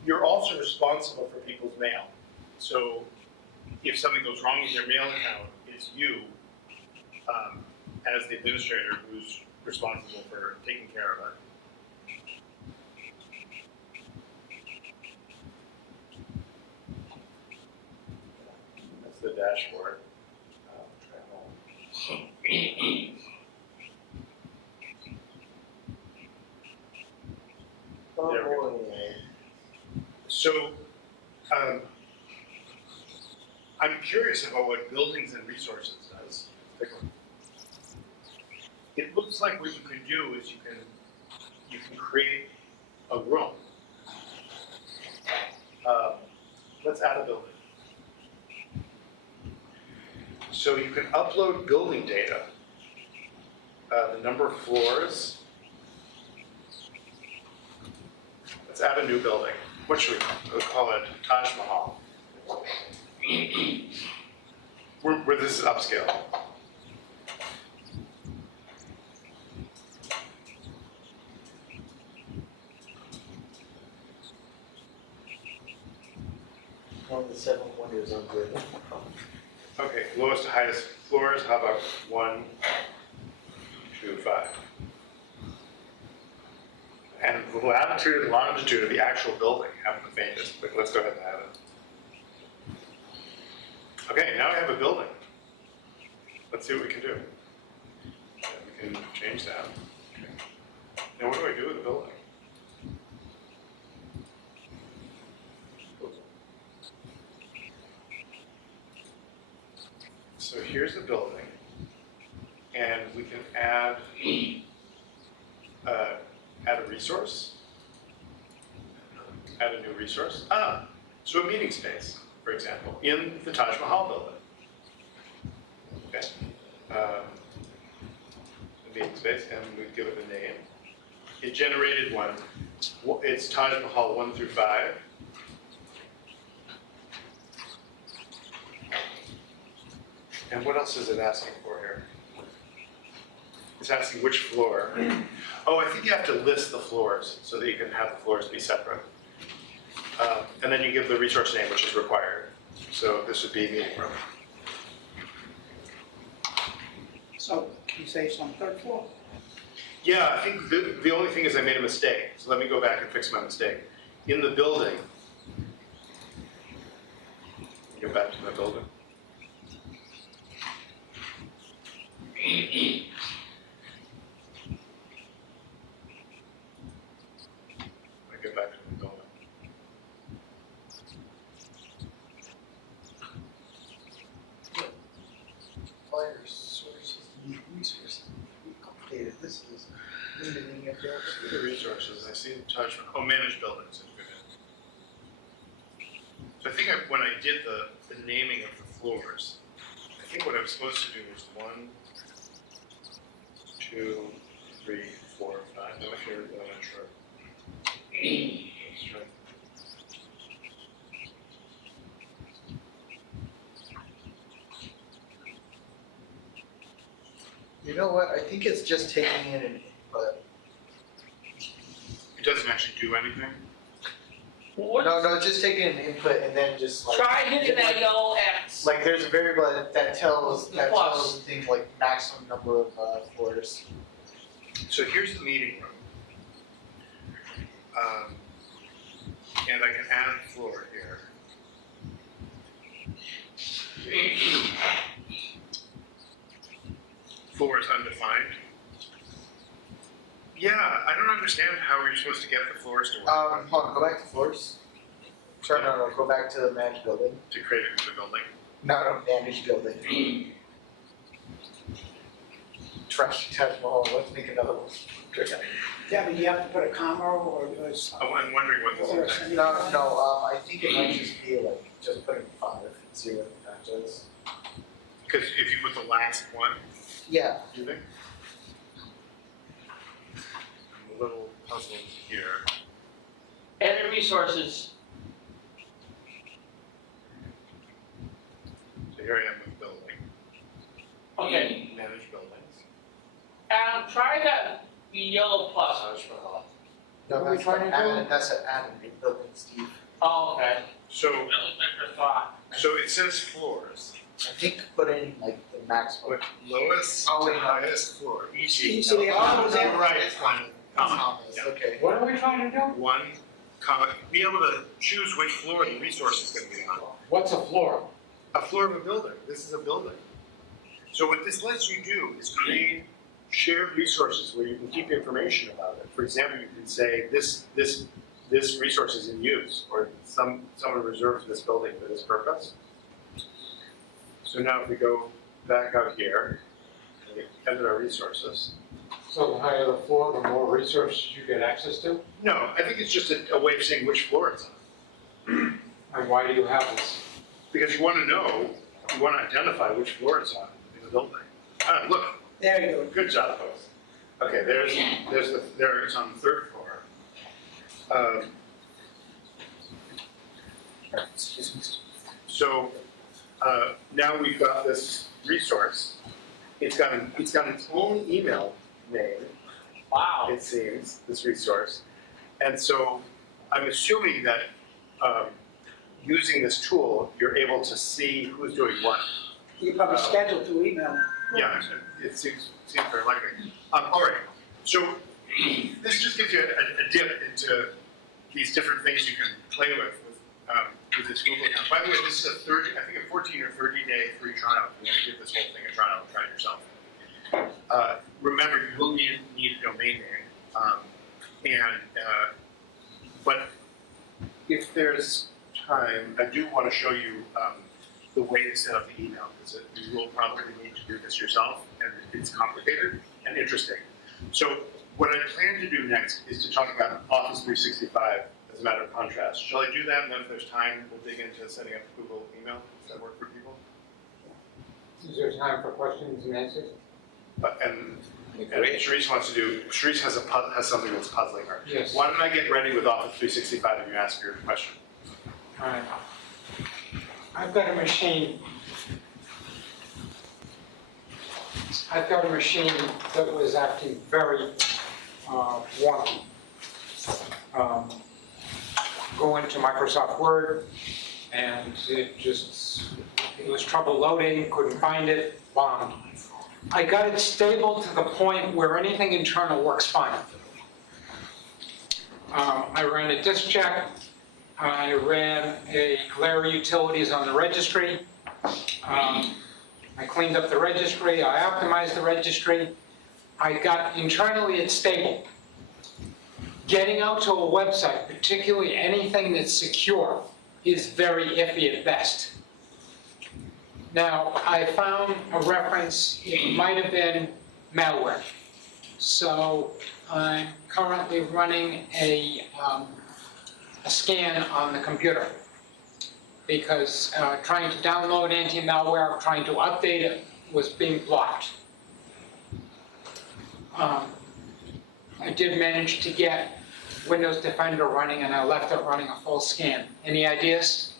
You're also responsible for people's mail. So if something goes wrong with your mail account, it's you, as the administrator, who's responsible for taking care of it. That's the dashboard. There we go. So, I'm curious about what Buildings and Resources does. It looks like what you can do is you can create a room. Let's add a building. So you can upload building data, the number of floors. Let's add a new building. What should we call it? We'll call it Taj Mahal. Where this is upscale. One of the 7 wonders of good. Okay, lowest to highest floors, how about 1, 2, 5? And the latitude and longitude of the actual building have the faintest, but let's go ahead and have it. Okay, now we have a building. Let's see what we can do. We can change that. Okay. Now what do I do with the building? So here's the building, and we can add add a resource, add a new resource. So a meeting space, for example, in the Taj Mahal building. Okay, a meeting space, and we give it a name. It generated one. It's Taj Mahal 1 through 5. And what else is it asking for here? It's asking which floor. Oh, I think you have to list the floors so that you can have the floors be separate. And then you give the resource name, which is required. So this would be meeting room. So can you say it's on the 3rd floor? Yeah, I think the only thing is I made a mistake. So let me go back and fix my mistake. In the building, go back to the building. I get back to the building. Fire sources, resources. Complicated this is. Limiting it down. The resources, I see the Taj Mahal. Oh, managed buildings. So I think when I did the naming of the floors, I think what I was supposed to do was 1, 2, 3, 4, 5. I'm actually really not sure. Let's try. You know what? I think it's just taking in an input. It doesn't actually do anything. What? No, it's just taking an input and then just like. Try hitting that yellow X. Like there's a variable that tells The plus. the thing like maximum number of floors. So here's the meeting room. And I can add a floor here. Floor is undefined. Yeah, I don't understand how you're supposed to get the floors to work. Hold on, go back to floors. Sorry, no, go back to the managed building. To create a new building. No, managed building. Trash Taj Mahal, let's make another one. Yeah, but you have to put a comma or I'm wondering what this or is. something. I think it might just be like, just putting 5 and see what that does. Because if you put the last one, Yeah. do they? I'm a little puzzled here. Edit resources. So here I am with building. Okay. Manage buildings. Try that the yellow plus. Taj Mahal. No, What are we that's trying to do? that's an add in building, Steve. Oh, okay. So, That was my first thought. so it says floors. I think put in like the maximum. Put lowest Oh, to wait, no. highest floor. You see the other Oh, right, it's one comma. Commas, Yeah. okay. What are we trying to do? One comma, be able to choose which floor the resource is going to be on. What's a floor? A floor of a building. This is a building. So what this lets you do is create shared resources where you can keep information about it. For example, you can say this resource is in use, or someone reserves this building for this purpose. So now if we go back out here, and we edit our resources. So the higher the floor, the more resources you get access to? No, I think it's just a way of saying which floor it's on. And why do you have this? Because you want to know, you want to identify which floor it's on in the building. Look, There you go. good job, folks. Okay, there it's on the 3rd floor. So now we've got this resource. It's got its own email name. Wow. It seems, this resource. And so I'm assuming that using this tool, you're able to see who's doing what. You can probably schedule through email. Yeah, it seems very likely. All right, so this just gives you a dip into these different things you can play with this Google account. By the way, this is a 14 or 30-day free trial. If you want to give this whole thing a trial, try it yourself. Remember, you will need a domain name, but if there's time, I do want to show you the way to set up the email, because you will probably need to do this yourself, and it's complicated and interesting. So what I plan to do next is to talk about Office 365 as a matter of contrast. Shall I do that, and then if there's time, we'll dig into setting up Google email? Does that work for people? Is there time for questions and answers? And Sharice wants to do, Sharice has something that's puzzling her. Yes. Why don't I get ready with Office 365 and you ask your question? All right. I've got a machine that was acting very wonky. Go into Microsoft Word, and it was trouble loading, couldn't find it, bombed. I got it stable to the point where anything internal works fine. I ran a disk check. I ran a glare utilities on the registry. I cleaned up the registry. I optimized the registry. I got internally it's stable. Getting out to a website, particularly anything that's secure, is very iffy at best. Now, I found a reference, it might have been malware. So I'm currently running a scan on the computer because trying to download anti-malware, trying to update it was being blocked. I did manage to get Windows Defender running, and I left it running a full scan. Any ideas?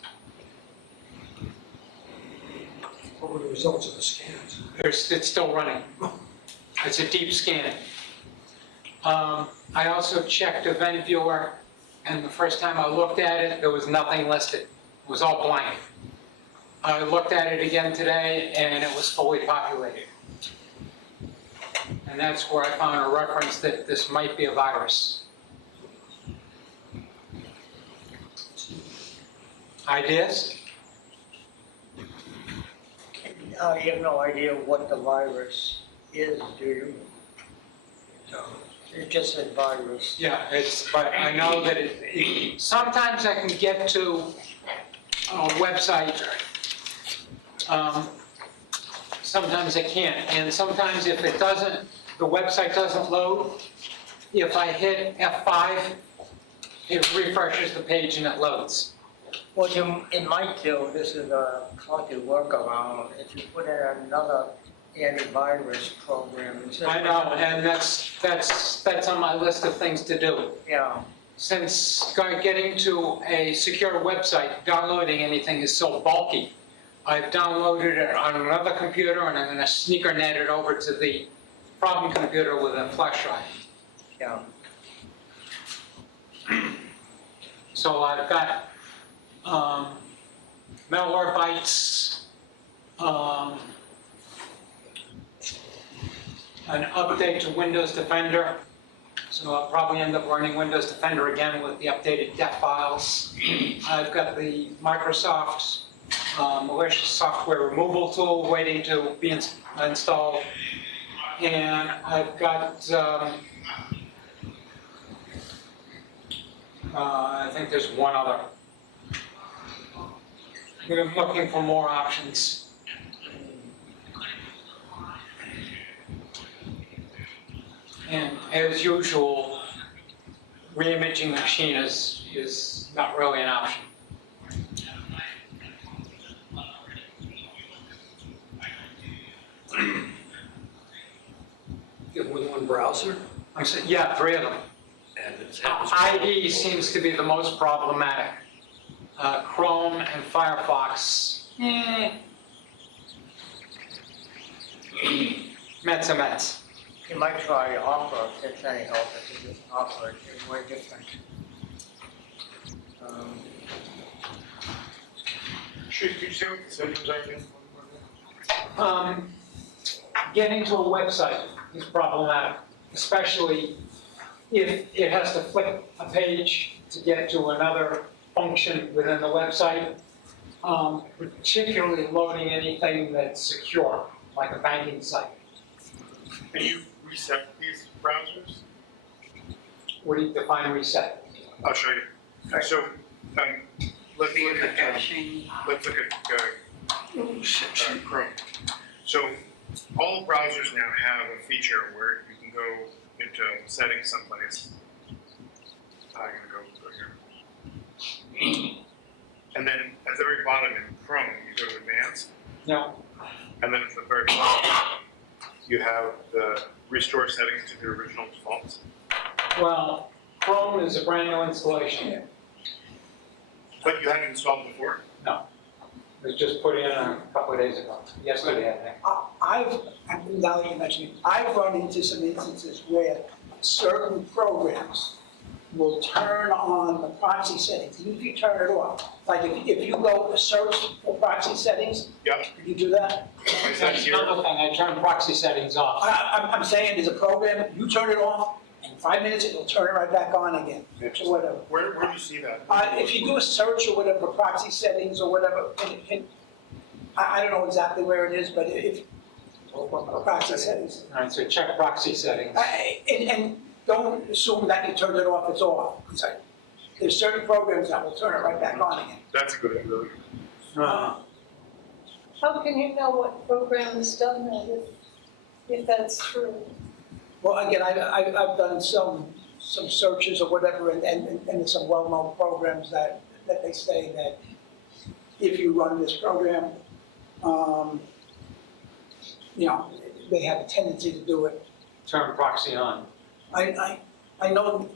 What were the results of the scans? It's still running. It's a deep scan. I also checked Event Viewer, and the first time I looked at it, there was nothing listed. It was all blank. I looked at it again today, and it was fully populated. And that's where I found a reference that this might be a virus. Ideas? You have no idea what the virus is, do you? No. It just said virus. Yeah, but I know that sometimes I can get to a website, sometimes I can't. And sometimes if the website doesn't load, if I hit F5, it refreshes the page and it loads. What it might do, this is a clunky workaround, if you put in another antivirus program. I know, and that's on my list of things to do. Yeah. Since getting to a secure website, downloading anything is so bulky, I've downloaded it on another computer, and I'm going to sneaker net it over to the problem computer with a flash drive. Yeah. So I've got Malwarebytes, an update to Windows Defender. So I'll probably end up running Windows Defender again with the updated def files. I've got the Microsoft malicious software removal tool waiting to be installed. And I've got, I think there's one other. I'm looking for more options. And as usual, reimaging the machine is not really an option. You have more than one browser? Yeah, 3 of them. And it's IE seems to be the most problematic. Chrome and Firefox, Mets are Mets. You might try Opera, if it's any help, if it's Opera, it's way different. Could you say what the symptoms are again? Getting to a website is problematic, especially if it has to flick a page to get to another function within the website. Particularly loading anything that's secure, like a banking site. Can you reset these browsers? What do you define reset? I'll show you. So, let's look at Chrome. So, all browsers now have a feature where you can go into settings someplace. I'm gonna go here. And then at the very bottom in Chrome, you go to Advanced. No. And then at the very bottom, you have the restore settings to the original defaults. Well, Chrome is a brand new installation. But you hadn't installed before? No. It was just put in a couple of days ago, yesterday, I think. Now that you mention it, I've run into some instances where certain programs will turn on the proxy settings, even if you turn it off. Like if you go to search for proxy settings, Yep. can you do that? Is that That's here? another thing, I turn proxy settings off. I'm saying there's a program, you turn it off, in 5 minutes it'll turn it right back on again, or whatever. Where do you see that? If you do a search or whatever, for proxy settings or whatever, I don't know exactly where it is, but if, proxy settings. All right, so check proxy settings. And don't assume that you turn it off, it's off. There's certain programs that will turn it right back on again. That's a good idea. How can you know what program has done that if that's true? Well, again, I've done some searches or whatever, and there's some well-known programs that they say that if you run this program, they have a tendency to do it. Turn proxy on. I know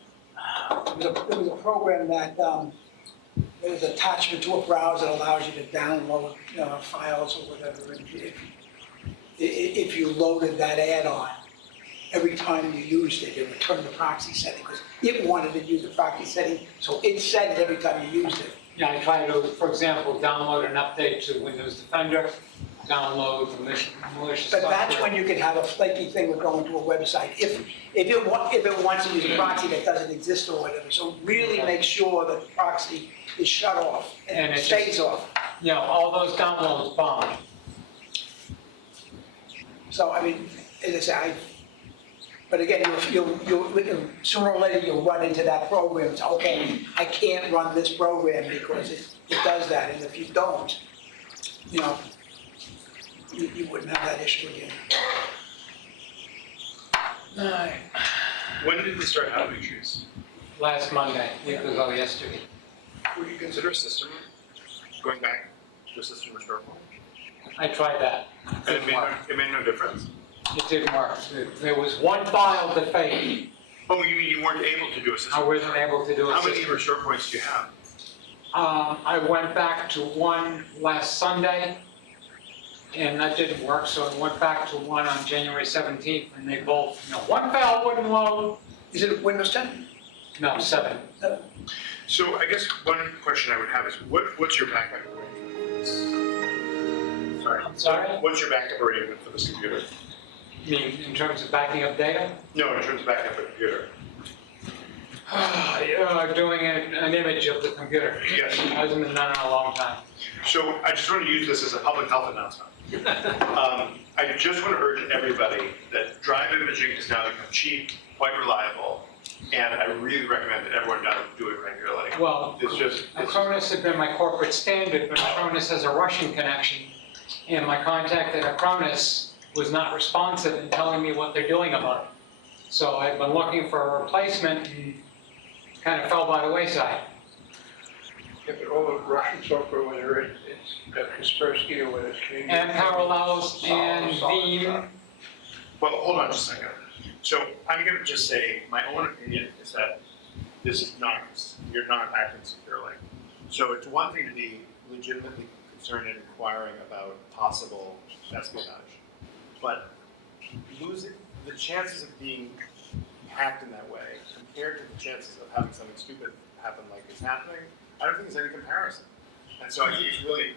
there was a program that there was an attachment to a browser that allows you to download files or whatever. And if you loaded that add-on, every time you used it, it would turn the proxy setting because it wanted to use the proxy setting, so it said it every time you used it. Yeah, I try to, for example, download an update to Windows Defender, download malicious But software. that's when you can have a flaky thing with going to a website. If it wants to use a proxy that doesn't exist or whatever, so really make sure that the proxy is shut off and And it stays just- off. You know, all those downloads bomb. So, I mean, as I say, but again, you'll sooner or later you'll run into that program and say, okay, I can't run this program because it does that, and if you don't, you wouldn't have that issue again. Alright. When did they start having issues? Last Monday, week ago yesterday. Would you consider a system going back to a system restore point? I tried that. And it made no difference? It didn't work. There was one file that failed. Oh, you mean you weren't able to do a system? I wasn't able to do it. How many restore points do you have? I went back to one last Sunday, and that didn't work, so I went back to one on January 17th, and they both, one file wouldn't load. Is it Windows 10? No, 7. So I guess one question I would have is, what's your backup arrangement? Sorry. I'm sorry? What's your backup arrangement for this computer? You mean in terms of backing up data? No, in terms of backing up a computer. Doing an image of the computer. Yes. Hasn't been done in a long time. So I just want to use this as a public health announcement. I just want to urge everybody that drive imaging is now become cheap, quite reliable, and I really recommend that everyone do it regularly. Well, It's Acronis had been my corporate standard, but Acronis has a Russian connection, and my contact at Acronis was not responsive in telling me what they're doing about it. So I've been looking for a replacement and kind of fell by the wayside. Yeah, but all the Russian software, whether it's Kaspersky or whether it's Canadian. And Parallels and Veeam. Well, hold on just a second. So I'm going to just say my own opinion is that this is not, you're not acting securely. So it's one thing to be legitimately concerned and inquiring about possible espionage, but losing the chances of being hacked in that way compared to the chances of having something stupid happen like is happening, I don't think there's any comparison. And so I think it's really,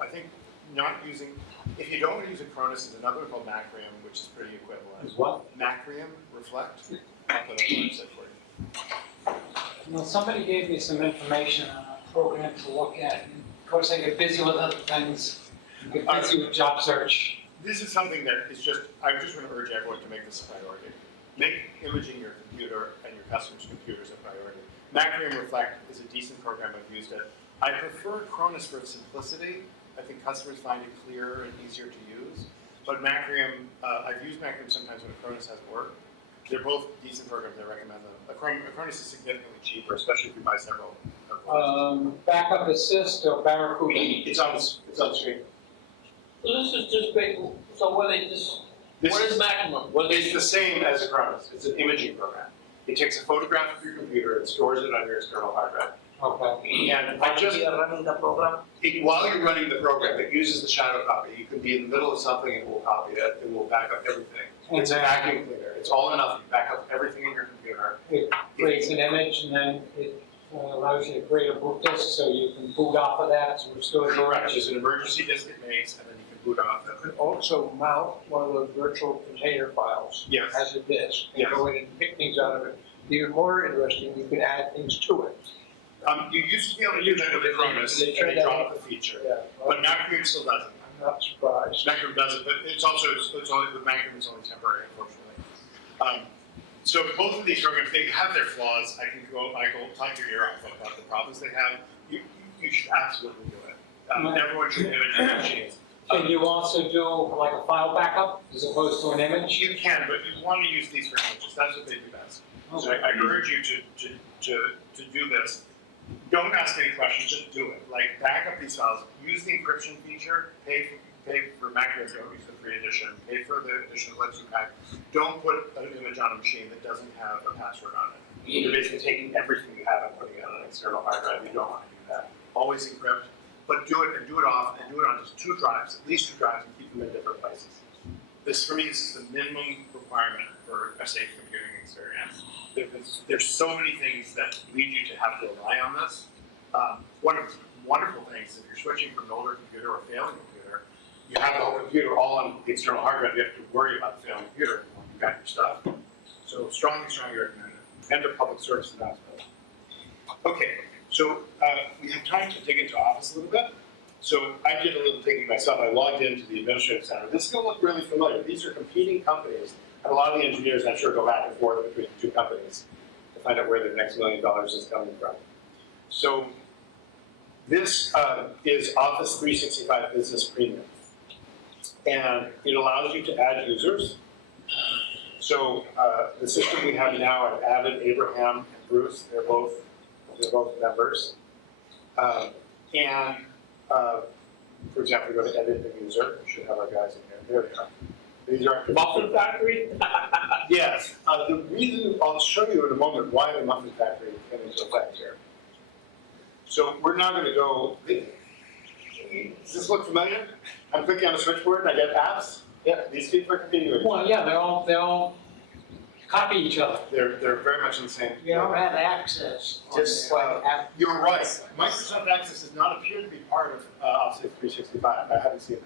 I think not using, if you don't use Acronis, there's another one called Macrium, which is pretty equivalent. Is what? Macrium, Reflect. I'll put up the website for you. Well, somebody gave me some information on a program to look at. And of course, I get busy with other things. I get busy with job search. This is something that is just, I just want to urge everyone to make this a priority. Make imaging your computer and your customers' computers a priority. Macrium Reflect is a decent program, I've used it. I prefer Acronis for its simplicity. I think customers find it clearer and easier to use. But Macrium, I've used Macrium sometimes when Acronis hasn't worked. They're both decent programs, I recommend them. Acronis is significantly cheaper, especially if you buy several. Backup Assist or Barracuda? It's on screen. So this is just big, so what they just, what is maximum? What It's is the same as Acronis. It's an imaging program. It takes a photograph of your computer and stores it on your external hard drive. Okay. And I just, running the program? while you're running the program, it uses the shadow copy. You can be in the middle of something and it will copy it. It will back up everything. It's a vacuum cleaner. It's all or nothing. You back up everything in your computer. It creates an image and then it allows you to create a boot disk so you can boot off of that to restore the Correct. image. There's an emergency disk it makes, and then you can boot off of And it. also mount one of those virtual container files Yes. as a disk, and Yes. go in and pick things out of it. Even more interesting, you can add things to it. You used to be able to use that with Acronis, and they dropped the feature. Yeah, But Macrium still doesn't. I'm not surprised. Macrium does it, but it's only with Macrium, it's only temporary, unfortunately. So both of these programs, they have their flaws. I can talk your ear off about the problems they have. You should absolutely do it. Everyone should image their machines. Can you also do like a file backup as opposed to an image? You can, but you want to use these for images. That's what they do best. So I urge you to do this. Don't ask any questions, just do it. Like, back up these files, use the encryption feature, pay for Macrium, don't use the free edition, pay for the edition that lets you back. Don't put an image on a machine that doesn't have a password on it. You're basically taking everything you have and putting it on an external hard drive. You don't want to do that. Always encrypt, but do it and do it often, and do it on just 2 drives, at least 2 drives, and keep them in different places. This, for me, is the minimum requirement for a safe computing experience. There's so many things that lead you to have to rely on this. One of the wonderful things, if you're switching from an older computer or a failing computer, you have the whole computer all on the external hard drive. You have to worry about the failing computer when you've got your stuff. So strongly recommend it. End of public service announcement. Okay, so we have time to dig into Office a little bit. So I did a little thinking myself. I logged into the administrative center. This is going to look really familiar. These are competing companies. And a lot of the engineers, I'm sure, go back and forth between the 2 companies to find out where their next $1 million is coming from. So this is Office 365 Business Premium. And it allows you to add users. So the system we have now, I've added Abraham and Bruce. They're both members. For example, go to edit the user. We should have our guys in here. There they are. These are Muffin Factory? Yes. The reason, I'll show you in a moment why the Muffin Factory came into effect here. So we're now going to go, does this look familiar? I'm clicking on a switchboard and I get apps. Yeah, these people are continuing. Well, yeah, they all copy each other. They're very much in the same. You don't have access. Just you're right. Microsoft Access does not appear to be part of Office 365. I haven't seen it.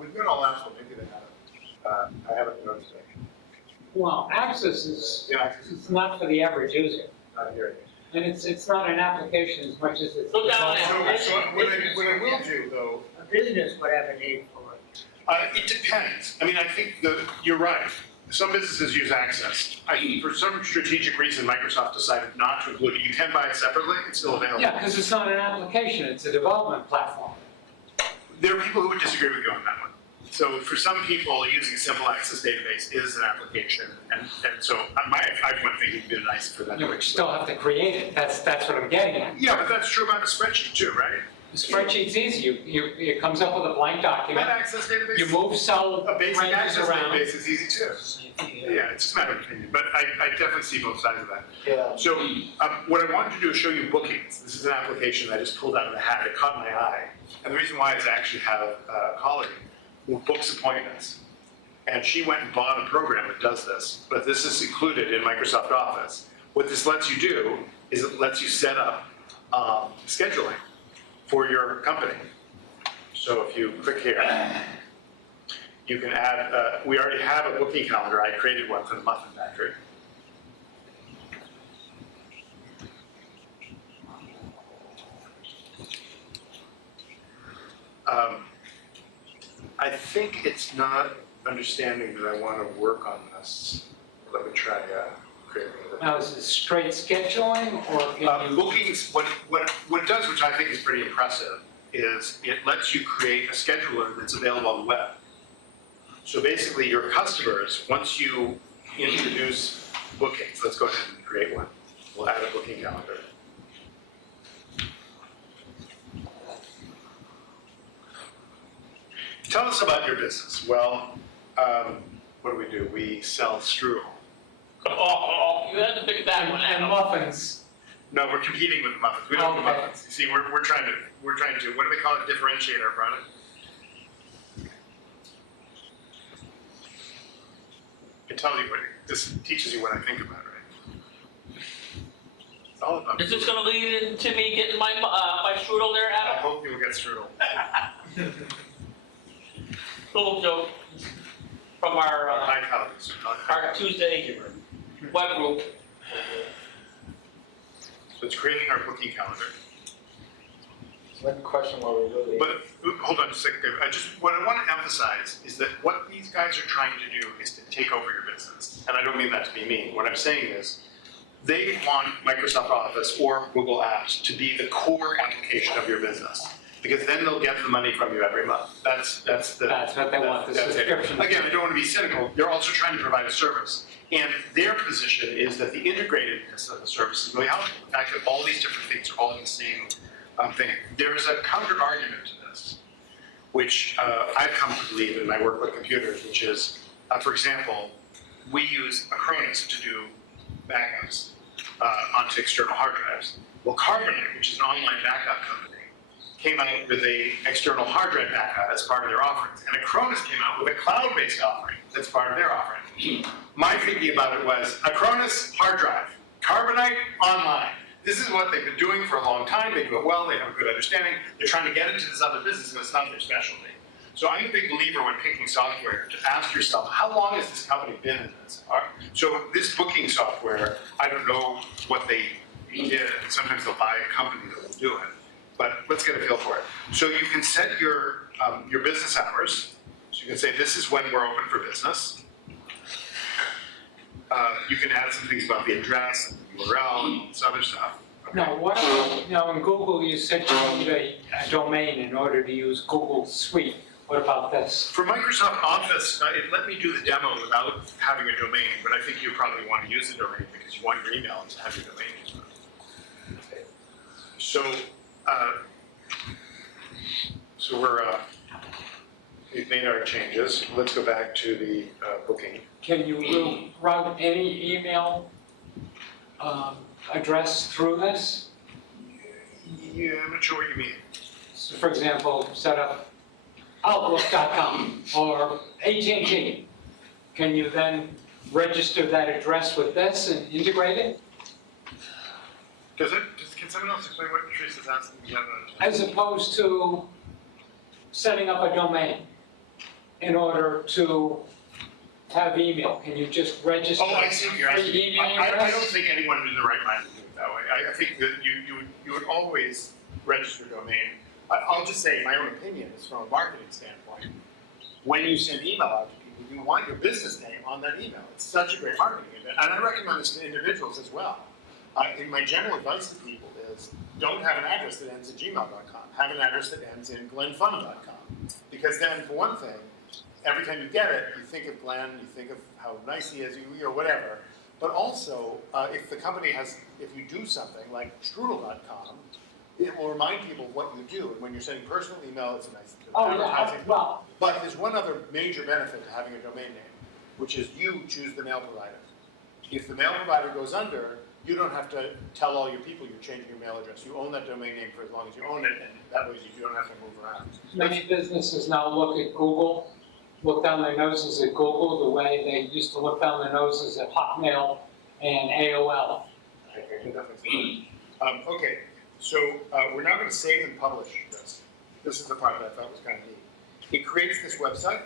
We've got all apps, but maybe they haven't. I haven't noticed it. Well, Access is it's not for the average user. Here. And it's not an application as much as it's. Look down there. So what I will do, though, A business would have a need for it. it depends. I mean, I think you're right. Some businesses use Access. For some strategic reason, Microsoft decided not to include it. You can buy it separately. It's still available. Yeah, because it's not an application, it's a development platform. There are people who would disagree with you on that one. So for some people, using a simple access database is an application, and so I one thing would be nice for them. You would still have to create it, that's what I'm getting at. Yeah, but that's true about a spreadsheet too, right? The spreadsheet's easy, it comes up with a blank document, That access database, you move cell a basic ranges access around. database is easy too. Yeah, it's just a matter of opinion, but I definitely see both sides of that. Yeah. So what I wanted to do is show you bookings. This is an application I just pulled out of the hat. It caught my eye. And the reason why is I actually have a colleague who books appointments. And she went and bought a program that does this. But this is included in Microsoft Office. What this lets you do is it lets you set up scheduling for your company. So if you click here, you can add, we already have a booking calendar. I created one for the Muffin Factory. I think it's not understanding that I want to work on this. Let me try creating it. Now, is it straight scheduling or can you? Bookings, what it does, which I think is pretty impressive, is it lets you create a scheduler that's available on the web. So basically your customers, once you introduce bookings, let's go ahead and create one. We'll add a booking calendar. Tell us about your business. Well, what do? We sell strudel. Oh, you had to pick that one And out. muffins. No, we're competing with the muffins. We don't do Okay. muffins. You see, we're trying to, what do they call it, differentiate our product? It tells you what, this teaches you what I think about, right? It's all about. Is this gonna lead into me getting my, my strudel there, I Adam? hope you'll get strudel. Little joke from our, High calories. our Tuesday web group. So it's creating our booking calendar. One question while we're really. But hold on just a second. What I want to emphasize is that what these guys are trying to do is to take over your business. And I don't mean that to be mean. What I'm saying is they want Microsoft Office or Google Apps to be the core application of your business. Because then they'll get the money from you every month. That's what they want, the that's it. subscription. Again, I don't want to be cynical. They're also trying to provide a service. And their position is that the integratedness of the service is really helpful. The fact that all these different things are all in the same thing. There's a counter argument to this, which I've come to believe in my work with computers, which is, for example, we use Acronis to do backups onto external hard drives. Well, Carbonite, which is an online backup company, came out with an external hard drive backup as part of their offerings. And Acronis came out with a cloud-based offering that's part of their offering. My thinking about it was, Acronis, hard drive. Carbonite, online. This is what they've been doing for a long time. They do it well, they have a good understanding. They're trying to get into this other business, and it's not their specialty. So I'm a big believer when picking software to ask yourself, how long has this company been in this? So this booking software, I don't know what they did. Sometimes they'll buy a company that will do it. But let's get a feel for it. So you can set your business hours. So you can say, this is when we're open for business. You can add some things about the address, and the URL, and some other stuff. Okay. Now, what about, in Google, you said you need a domain in order to use Google Suite. What about this? For Microsoft Office, it let me do the demo without having a domain, but I think you probably want to use the domain because you want your email to have your domain as well. So, we've made our changes. Let's go back to the booking. Can you run any email address through this? Yeah, I'm not sure what you mean. So for example, set up Outlook.com or AT&T. Can you then register that address with this and integrate it? Can someone else explain what Teresa's asking? As opposed to setting up a domain in order to have email. Can you just register? Oh, I see what you're asking. free email I address? don't think anyone in the right mind would do it that way. I think that you would always register a domain. I'll just say my own opinion is from a marketing standpoint. When you send email out to people, you want your business name on that email. It's such a great marketing event. And I recommend this to individuals as well. My general advice to people is don't have an address that ends at gmail.com. Have an address that ends in glennfun.com. Because then, for one thing, every time you get it, you think of Glenn, you think of how nice he is, or whatever. But also, if the company if you do something like strudel.com, it will remind people what you do. And when you're sending personal email, it's a nice advertising. Well, But there's one other major benefit to having a domain name, which is you choose the mail provider. If the mail provider goes under, you don't have to tell all your people you're changing your mail address. You own that domain name for as long as you own it, and that way you don't have to move around. many businesses now look at Google, look down their noses at Google the way they used to look down their noses at Hotmail and AOL. I can definitely see that. Okay, So we're now going to save and publish this. This is the part that I thought was kind of neat. It creates this website.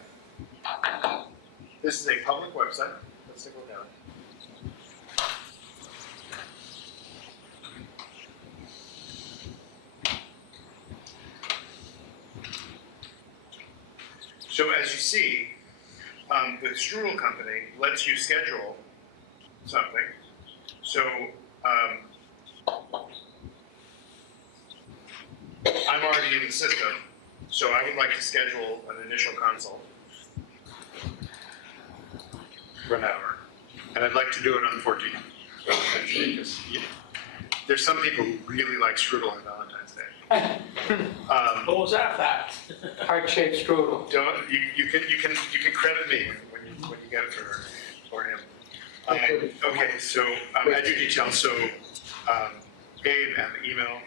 This is a public website. Let's take a look at it. So as you see, the Strudel company lets you schedule something. So I'm already in the system, so I would like to schedule an initial consult for an hour. And I'd like to do it on the 14th. So essentially, because there's some people who really like strudel on Valentine's Day. What was that fact? Heart-shaped strudel. Don't you can credit me when you get it for her or him. Okay, so add your details. So Abe and the email.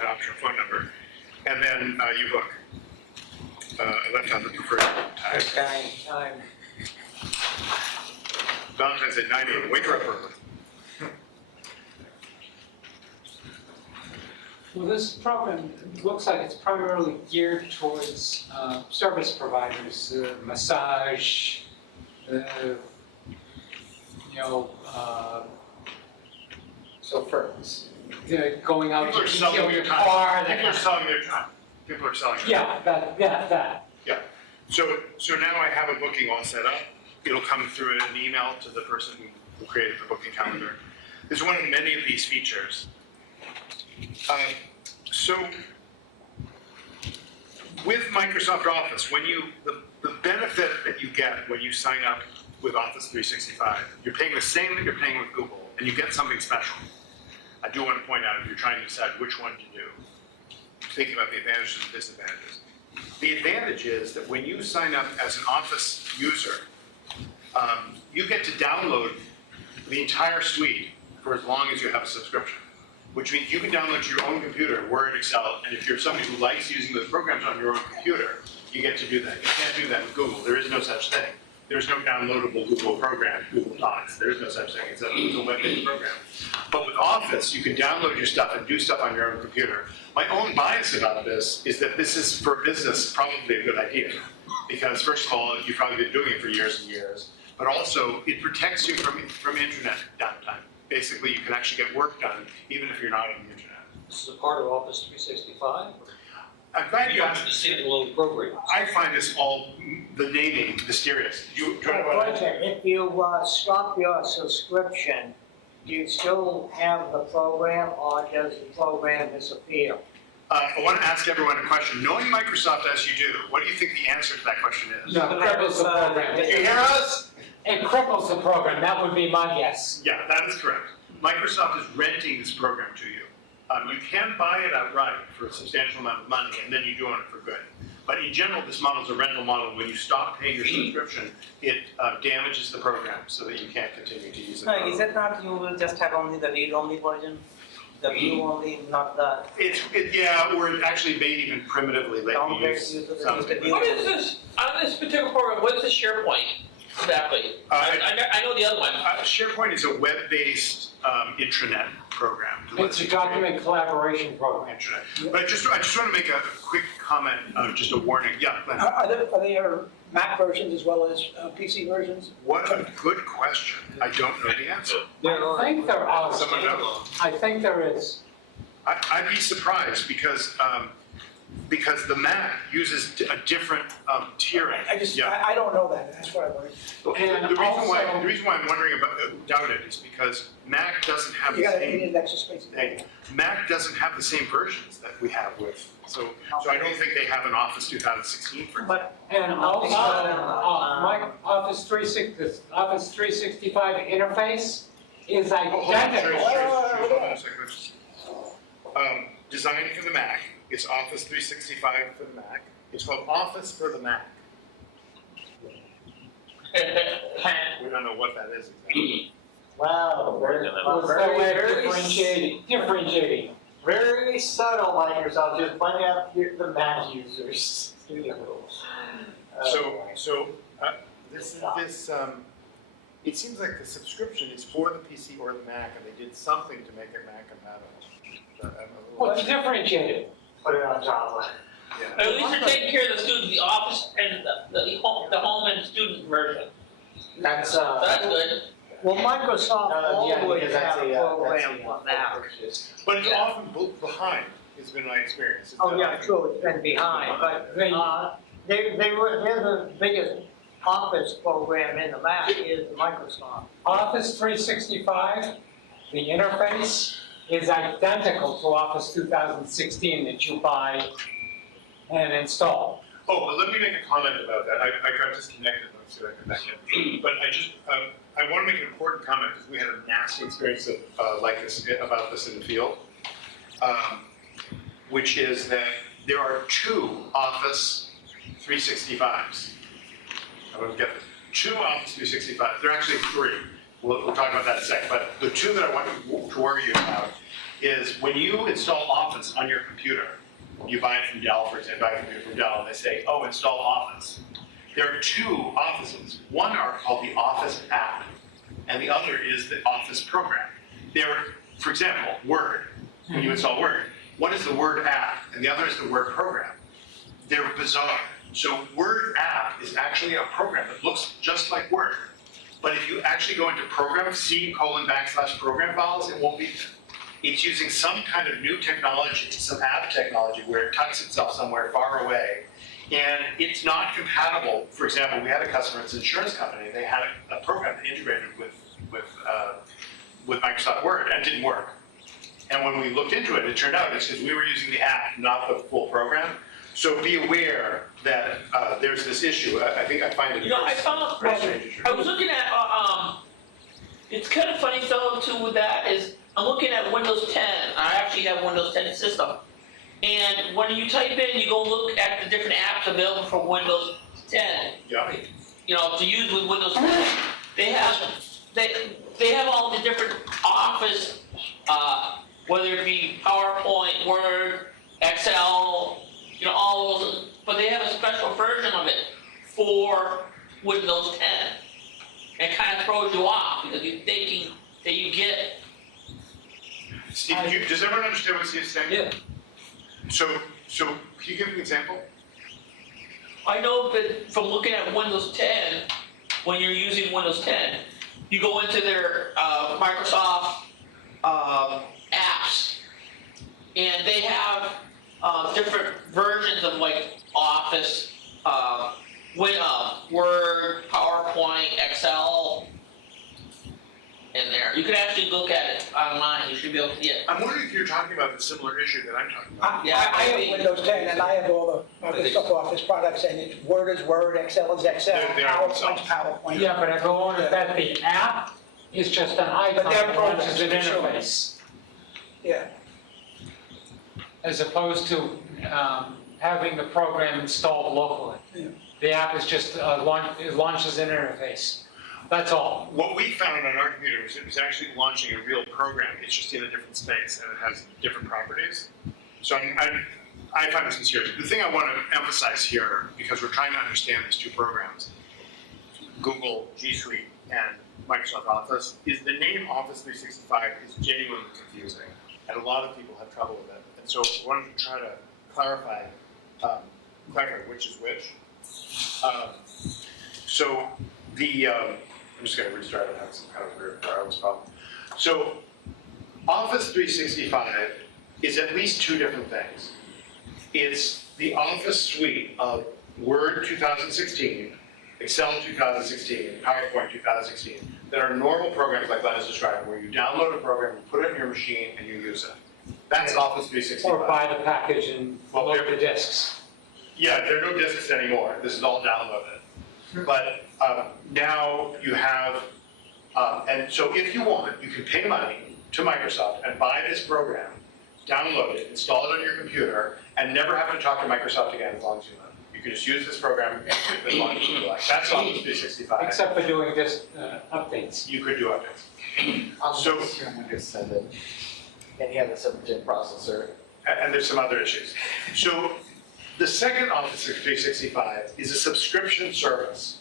An optional phone number, and then you book. I left out the preferred time. Valentine's at 9 a.m. Wake her up early. Well, this program looks like it's primarily geared towards service providers, massage, So first, going out People to are selling detail their your time. car. People are selling their time. People are selling their time. Yeah, that. So now I have a booking all set up. It'll come through an email to the person who created the booking calendar. This is one of many of these features. So with Microsoft Office, when the benefit that you get when you sign up with Office 365, you're paying the same that you're paying with Google, and you get something special. I do want to point out, if you're trying to decide which one to do, thinking about the advantages and disadvantages. The advantage is that when you sign up as an Office user, you get to download the entire suite for as long as you have a subscription, which means you can download to your own computer, Word, Excel, and if you're somebody who likes using those programs on your own computer, you get to do that. You can't do that with Google. There is no such thing. There's no downloadable Google program, Google Docs. There is no such thing. It's a web-based program. But with Office, you can download your stuff and do stuff on your own computer. My own bias about this is that this is, for business, probably a good idea. Because first of all, you've probably been doing it for years and years. But also, it protects you from internet downtime. Basically, you can actually get work done even if you're not on the internet. This is a part of Office 365? I'm glad you asked. It's a standalone program. I find this all, the naming, mysterious. Do you want to? Question, if you stop your subscription, do you still have the program or does the program disappear? I want to ask everyone a question. Knowing Microsoft as you do, what do you think the answer to that question is? No, it cripples the program. Can you hear us? It cripples the program. That would be my guess. Yeah, that is correct. Microsoft is renting this program to you. You can buy it outright for a substantial amount of money, and then you do own it for good. But in general, this model is a rental model. When you stop paying your subscription, it damages the program so that you can't continue to use it. No, is it not you will just have only the read-only version? The view only, not the Yeah, or it actually may even primitively let you downgrade use user, some. just the view? What is this, on this particular program, what is the SharePoint exactly? I know the other one. SharePoint is a web-based intranet program. It's a document collaboration program. Intranet. But I just want to make a quick comment, just a warning. Yeah, Glenn. Are there Mac versions as well as PC versions? What a good question. I don't know the answer. I think there are. Someone knows. I think there is. I'd be surprised because the Mac uses a different tiering. I don't know that, that's what I worry. And The reason why I'm wondering doubt it is because Mac doesn't have You the got same. to need an extra space. Mac doesn't have the same versions that we have with, so I don't think they have an Office 2016 for. But And also, my Office 365 interface is identical. Hold on a second. Designed for the Mac, it's Office 365 for the Mac. It's called Office for the Mac. We don't know what that is exactly. wow, very Differentiating. very subtle Microsoft, just pointing out the Mac users. So this it seems like the subscription is for the PC or the Mac, and they did something to make it Mac compatible. I'm a little- Well, it's differentiated. Put it on Java. Yeah. At least you're taking care of the student, the office and the home and student version. That's, So that's good. Well, Microsoft yeah, always because that's had a that's program a, for Mac. purchase. But it's often behind, has been my experience. It's Oh, yeah, often- true, it's been behind, but, They- they're the biggest Office program in the Mac is Microsoft. Office 365, the interface is identical to Office 2016 that you buy and install. Oh, but let me make a comment about that. I got disconnected, let's see if I can back in. But I want to make an important comment because we had a nasty experience like this, about this in the field. Which is that there are 2 Office 365s. I want to get this. 2 Office 365s. There are actually 3. We'll talk about that in a second. But the 2 that I want to worry you about is when you install Office on your computer, you buy it from Dell, for example, buy a computer from Dell, and they say, oh, install Office. There are 2 Offices. One are called the Office app, and the other is the Office program. They're, for example, Word. When you install Word, one is the Word app, and the other is the Word program. They're bizarre. So Word app is actually a program that looks just like Word. But if you actually go into program, C:\program files, it won't be there. It's using some kind of new technology, some app technology where it tucks itself somewhere far away. And it's not compatible. For example, we had a customer, it's an insurance company, they had a program that integrated with Microsoft Word and it didn't work. And when we looked into it, it turned out it's because we were using the app, not the full program. So be aware that there's this issue. I think I find it. You know, I found, I was looking at, it's kind of funny though too with that is, I'm looking at Windows 10. I actually have Windows 10 system. And when you type in, you go look at the different apps available for Windows 10. Yeah. You know, to use with Windows 10. They have all the different Office, whether it be PowerPoint, Word, Excel, you know, all those, but they have a special version of it for Windows 10. It kind of throws you off because you're thinking that you get. Steve, does everyone understand what Steve's saying? Yeah. So can you give an example? I know that from looking at Windows 10, when you're using Windows 10, you go into their Microsoft apps, and they have different versions of like Office, Word, PowerPoint, Excel in there. You can actually look at it online. You should be able to see it. I'm wondering if you're talking about the similar issue that I'm talking about. Yeah, I have Windows 10 and I have all the Microsoft Office products and it's Word is Word, Excel is Excel, They're PowerPoint, PowerPoint. Yeah, but I go on with that, the app is just an icon But they're that launches an programs, sure. interface, Yeah. as opposed to having the program installed locally. Yeah. The app is just, it launches an interface. That's all. What we found on our computer was it was actually launching a real program. It's just in a different space and it has different properties. So I find this mysterious. The thing I want to emphasize here, because we're trying to understand these 2 programs, Google G Suite and Microsoft Office, is the name Office 365 is genuinely confusing, and a lot of people have trouble with it. And so I wanted to try to clarify which is which. So I'm just going to restart it. I have some kind of weird wireless problem. So Office 365 is at least 2 different things. It's the Office suite of Word 2016, Excel 2016, PowerPoint 2016, that are normal programs like Glenn is describing, where you download a program, you put it in your machine, and you use it. That's Office 365. Or buy the package and load the disks. Yeah, there are no disks anymore. This is all downloaded. But now you have, and so if you want, you can pay money to Microsoft and buy this program, download it, install it on your computer, and never have to talk to Microsoft again as long as you want. You can just use this program as long as you like. That's Office 365. Except for doing disk updates. You could do updates. So Windows 7, and you have a 7-gen processor. And there's some other issues. So the second Office 365 is a subscription service.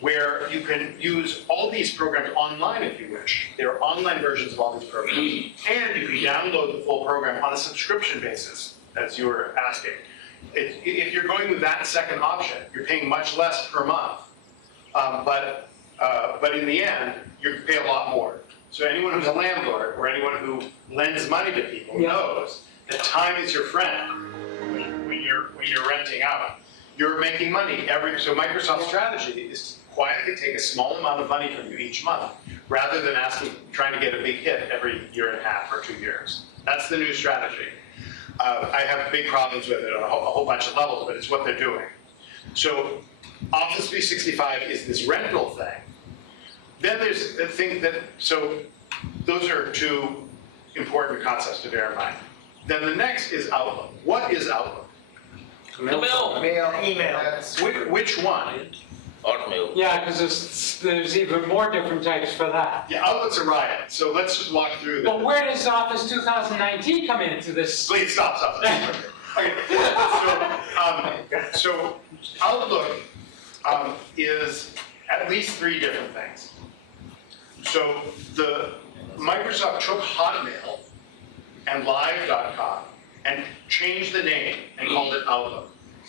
where you can use all these programs online if you wish. There are online versions of all these programs. And you can download the full program on a subscription basis, as you were asking. If you're going with that second option, you're paying much less per month. But in the end, you pay a lot more. So anyone who's a landlord or anyone who lends money to people knows that time is your friend when you're renting out. You're making money so Microsoft's strategy is to quietly take a small amount of money from you each month, rather than trying to get a big hit every year and a half or 2 years. That's the new strategy. I have big problems with it on a whole bunch of levels, but it's what they're doing. So Office 365 is this rental thing. Then there's the thing so those are two important concepts to bear in mind. Then the next is Outlook. What is Outlook? Mail. Email. Which one? Hotmail. Yeah, because there's even more different types for that. Yeah, Outlook's a riot. So let's just walk through But where does Office 2019 come into this? Please stop. Okay. So Outlook is at least 3 different things. So Microsoft took Hotmail and Live.com and changed the name and called it Outlook.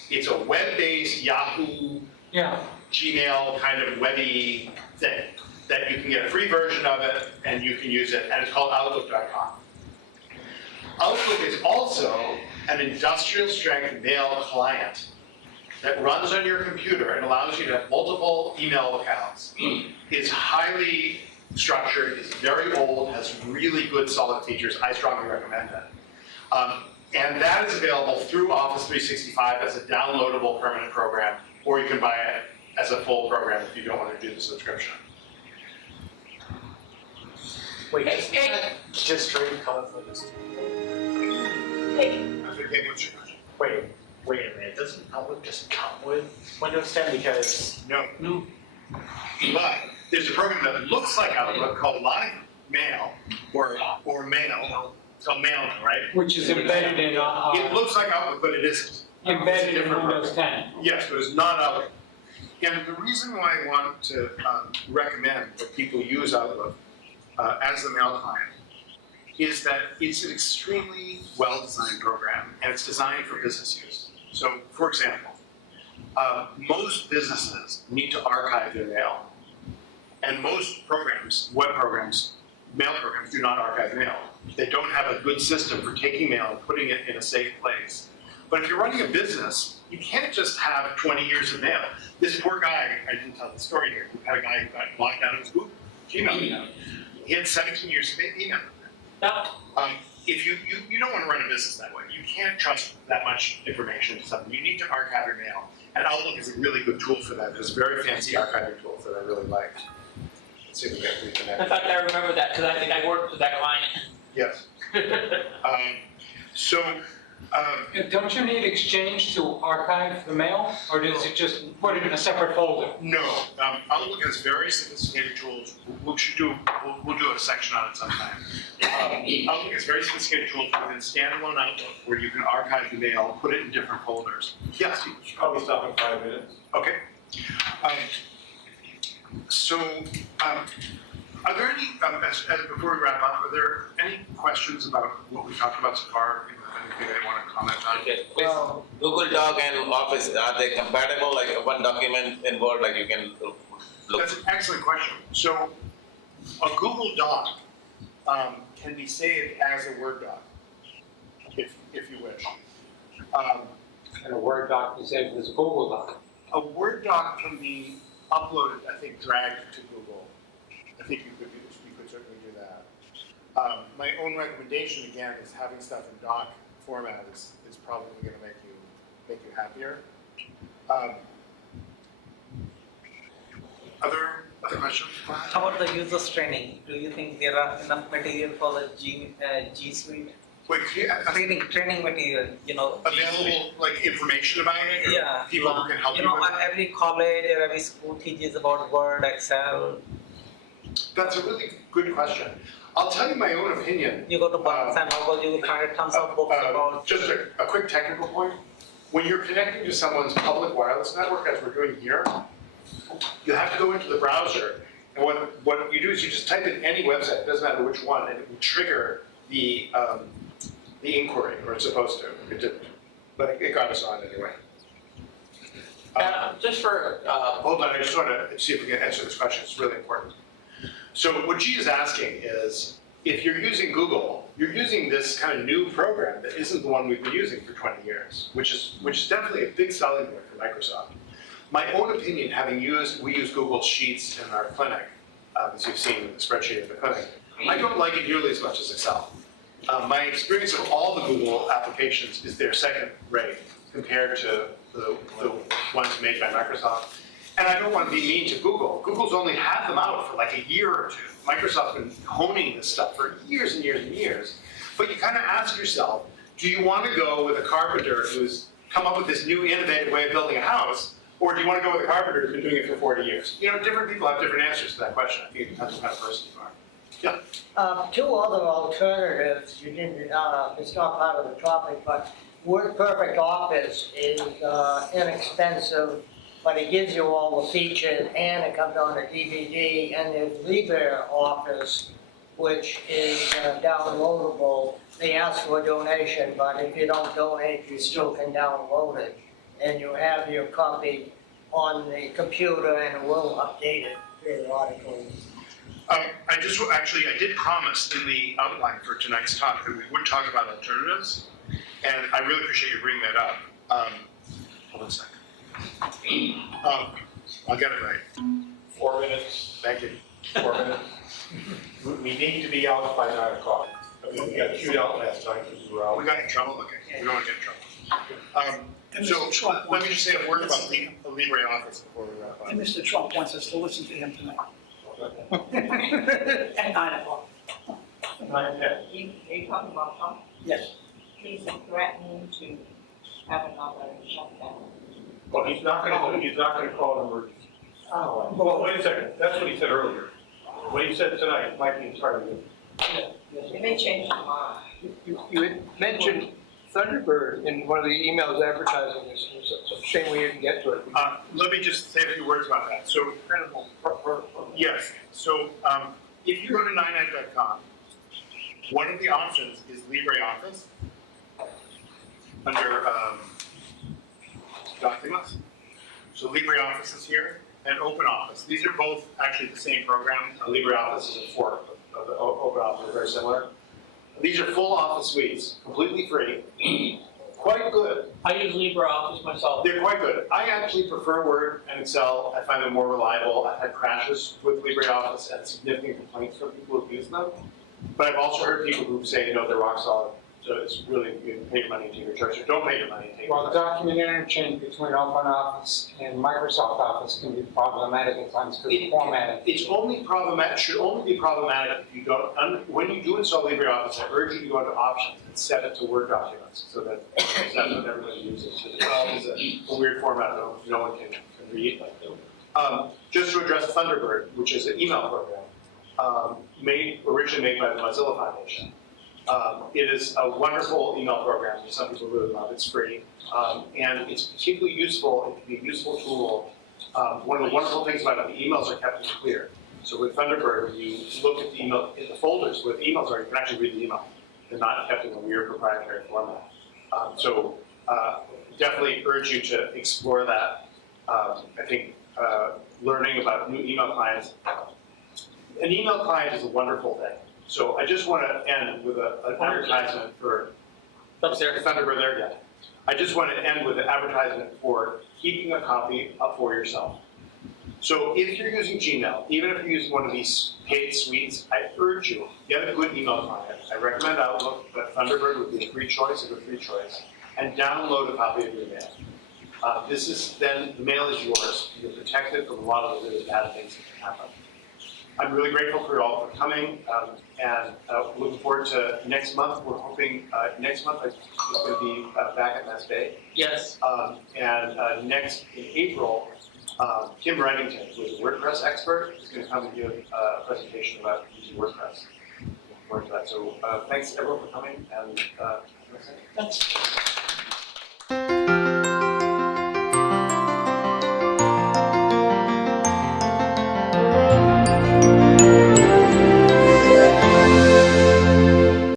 It's a web-based Yahoo, Gmail kind of webby thing that you can get a free version of it and you can use it, and it's called Outlook.com. Outlook is also an industrial strength mail client that runs on your computer and allows you to have multiple email accounts. It's highly structured, it's very old, has really good solid features. I strongly recommend it. And that is available through Office 365 as a downloadable permanent program, or you can buy it as a full program if you don't want to do the subscription. Wait, just straight color for this. Okay, what's your question? Wait a minute, doesn't Outlook just come with Windows 10 because? No. But there's a program that looks like Outlook called Live Mail or Mail. It's called Mail, right? Which is embedded in It looks like Outlook, but it isn't. embedded It's a in different Windows 10. Yes, but it's not Outlook. And the reason why I want to recommend that people use Outlook as the mail client is that it's an extremely well-designed program, and it's designed for business use. So, for example, most businesses need to archive their mail. And most programs, web programs, mail programs, do not archive mail. They don't have a good system for taking mail and putting it in a safe place. But if you're running a business, you can't just have 20 years of mail. This poor guy, I didn't tell the story here, we had a guy who got locked out of his Gmail account. He had 17 years of email. If you don't want to run a business that way. You can't trust that much information to something. You need to archive your mail. And Outlook is a really good tool for that. It's a very fancy archiving tool that I really like. Let's see if we can reconnect. In fact, I remember that because I think I worked with that client. Yes. Don't you need Exchange to archive the mail, or does it just put it in a separate folder? No, Outlook has very sophisticated tools. We'll do a section on it sometime. Outlook has very sophisticated tools within standalone Outlook where you can archive the mail, put it in different folders. Yes, you should Probably stop in 5 minutes. Okay. Are there any, before we wrap up, are there any questions about what we talked about so far? Anything they want to comment on? Okay. Google Doc and Office, are they compatible? Like one document in Word, like you can look. That's an excellent question. So a Google Doc can be saved as a Word doc, if you wish. And a Word doc is saved as a Google Doc. A Word doc can be uploaded, I think, dragged to Google. I think you could certainly do that. My own recommendation, again, is having stuff in doc format is probably going to make you happier. Other questions? How about the users training? Do you think there are enough material for the G Suite? Wait, Training material, available, like information about it? Yeah. People who can help you with it? Every college or every school teaches about Word, Excel. That's a really good question. I'll tell you my own opinion. You go to Barnes and Noble, you will find tons of books about. Just a quick technical point. When you're connecting to someone's public wireless network, as we're doing here, you have to go into the browser, and what you do is you just type in any website, it doesn't matter which one, and it will trigger the inquiry, or it's supposed to. It didn't, but it got us on anyway. Just for, Hold on, I just want to see if we can answer this question, it's really important. So what G is asking is, if you're using Google, you're using this kind of new program that isn't the one we've been using for 20 years, which is definitely a big selling point for Microsoft. My own opinion, we use Google Sheets in our clinic, as you've seen the spreadsheet in the clinic. I don't like it nearly as much as Excel. My experience of all the Google applications is they're second rate compared to the ones made by Microsoft. And I don't want to be mean to Google. Google's only had them out for like a year or two. Microsoft's been honing this stuff for years and years and years. But you kind of ask yourself, do you want to go with a carpenter who's come up with this new innovative way of building a house, or do you want to go with a carpenter who's been doing it for 40 years? You know, different people have different answers to that question. I think it depends on the kind of person you are. Yeah. Two other alternatives, you didn't, it's not part of the topic, but WordPerfect Office is inexpensive, but it gives you all the features and it comes on a DVD, and there's LibreOffice, which is downloadable. They ask for a donation, but if you don't donate, you still can download it. And you have your copy on the computer and it will update it periodically. I did promise in the outline for tonight's talk that we would talk about alternatives, and I really appreciate you bringing that up. Hold on a second. I'll get it right. 4 minutes. Thank you. 4 minutes. We need to be out by 9 o'clock. I mean, we got chewed out last time because we were out. We got in trouble? Okay, we don't want to get in trouble. So let me just say a word about the LibreOffice before we wrap up. And Mr. Trump wants us to listen to him tonight. At 9 o'clock. 9:10. You talking about Trump? Yes. He's threatening to have another shutdown. Well, he's not gonna call an emergency. Oh. Well, wait a second, that's what he said earlier. What he said tonight might be entirely different. It may change tomorrow. You had mentioned Thunderbird in one of the emails advertising this. It's a shame we didn't get to it. Let me just say a few words about that. So, yes, so if you go to 9net.com, one of the options is LibreOffice under Documents. So LibreOffice is here, and OpenOffice. These are both actually the same program. LibreOffice is a fork of the OpenOffice, they're very similar. These are full office suites, completely free, quite good. I use LibreOffice myself. They're quite good. I actually prefer Word and Excel. I find them more reliable. I've had crashes with LibreOffice and significant complaints from people who've used them. But I've also heard people who say, you know, they're rock solid. So it's really, you can pay your money to your church, or don't pay your money to Well, the document interchange between OpenOffice and Microsoft Office can be problematic at times because of formatting. It's only problematic, should only be problematic if you don't, when you do install LibreOffice, I urge you to go into options and set it to Word documents so that that's what everybody uses. It's a weird format that no one can read. Just to address Thunderbird, which is an email program, originally made by the Mozilla Foundation. It is a wonderful email program that some people really love. It's free, and it's particularly useful. It can be a useful tool. One of the wonderful things about it, the emails are kept in clear. So with Thunderbird, when you look at the email in the folders where the emails are, you can actually read the email. They're not kept in a weird proprietary format. Definitely urge you to explore that. I think learning about new email clients. An email client is a wonderful thing. So I just want to end with an advertisement for Thunderbird there. Yeah. I just want to end with an advertisement for keeping a copy up for yourself. So if you're using Gmail, even if you're using one of these paid suites, I urge you, get a good email client. I recommend Outlook, but Thunderbird would be a free choice, and download a copy of your mail. Then the mail is yours. You're protected from a lot of the really bad things that can happen. I'm really grateful for you all for coming, and looking forward to next month. We're hoping next month is going to be back at Mass Bay. Yes. Next in April, Kim Reddington, who is a WordPress expert, is going to come and give a presentation about using WordPress. Looking forward to that. So thanks everyone for coming, and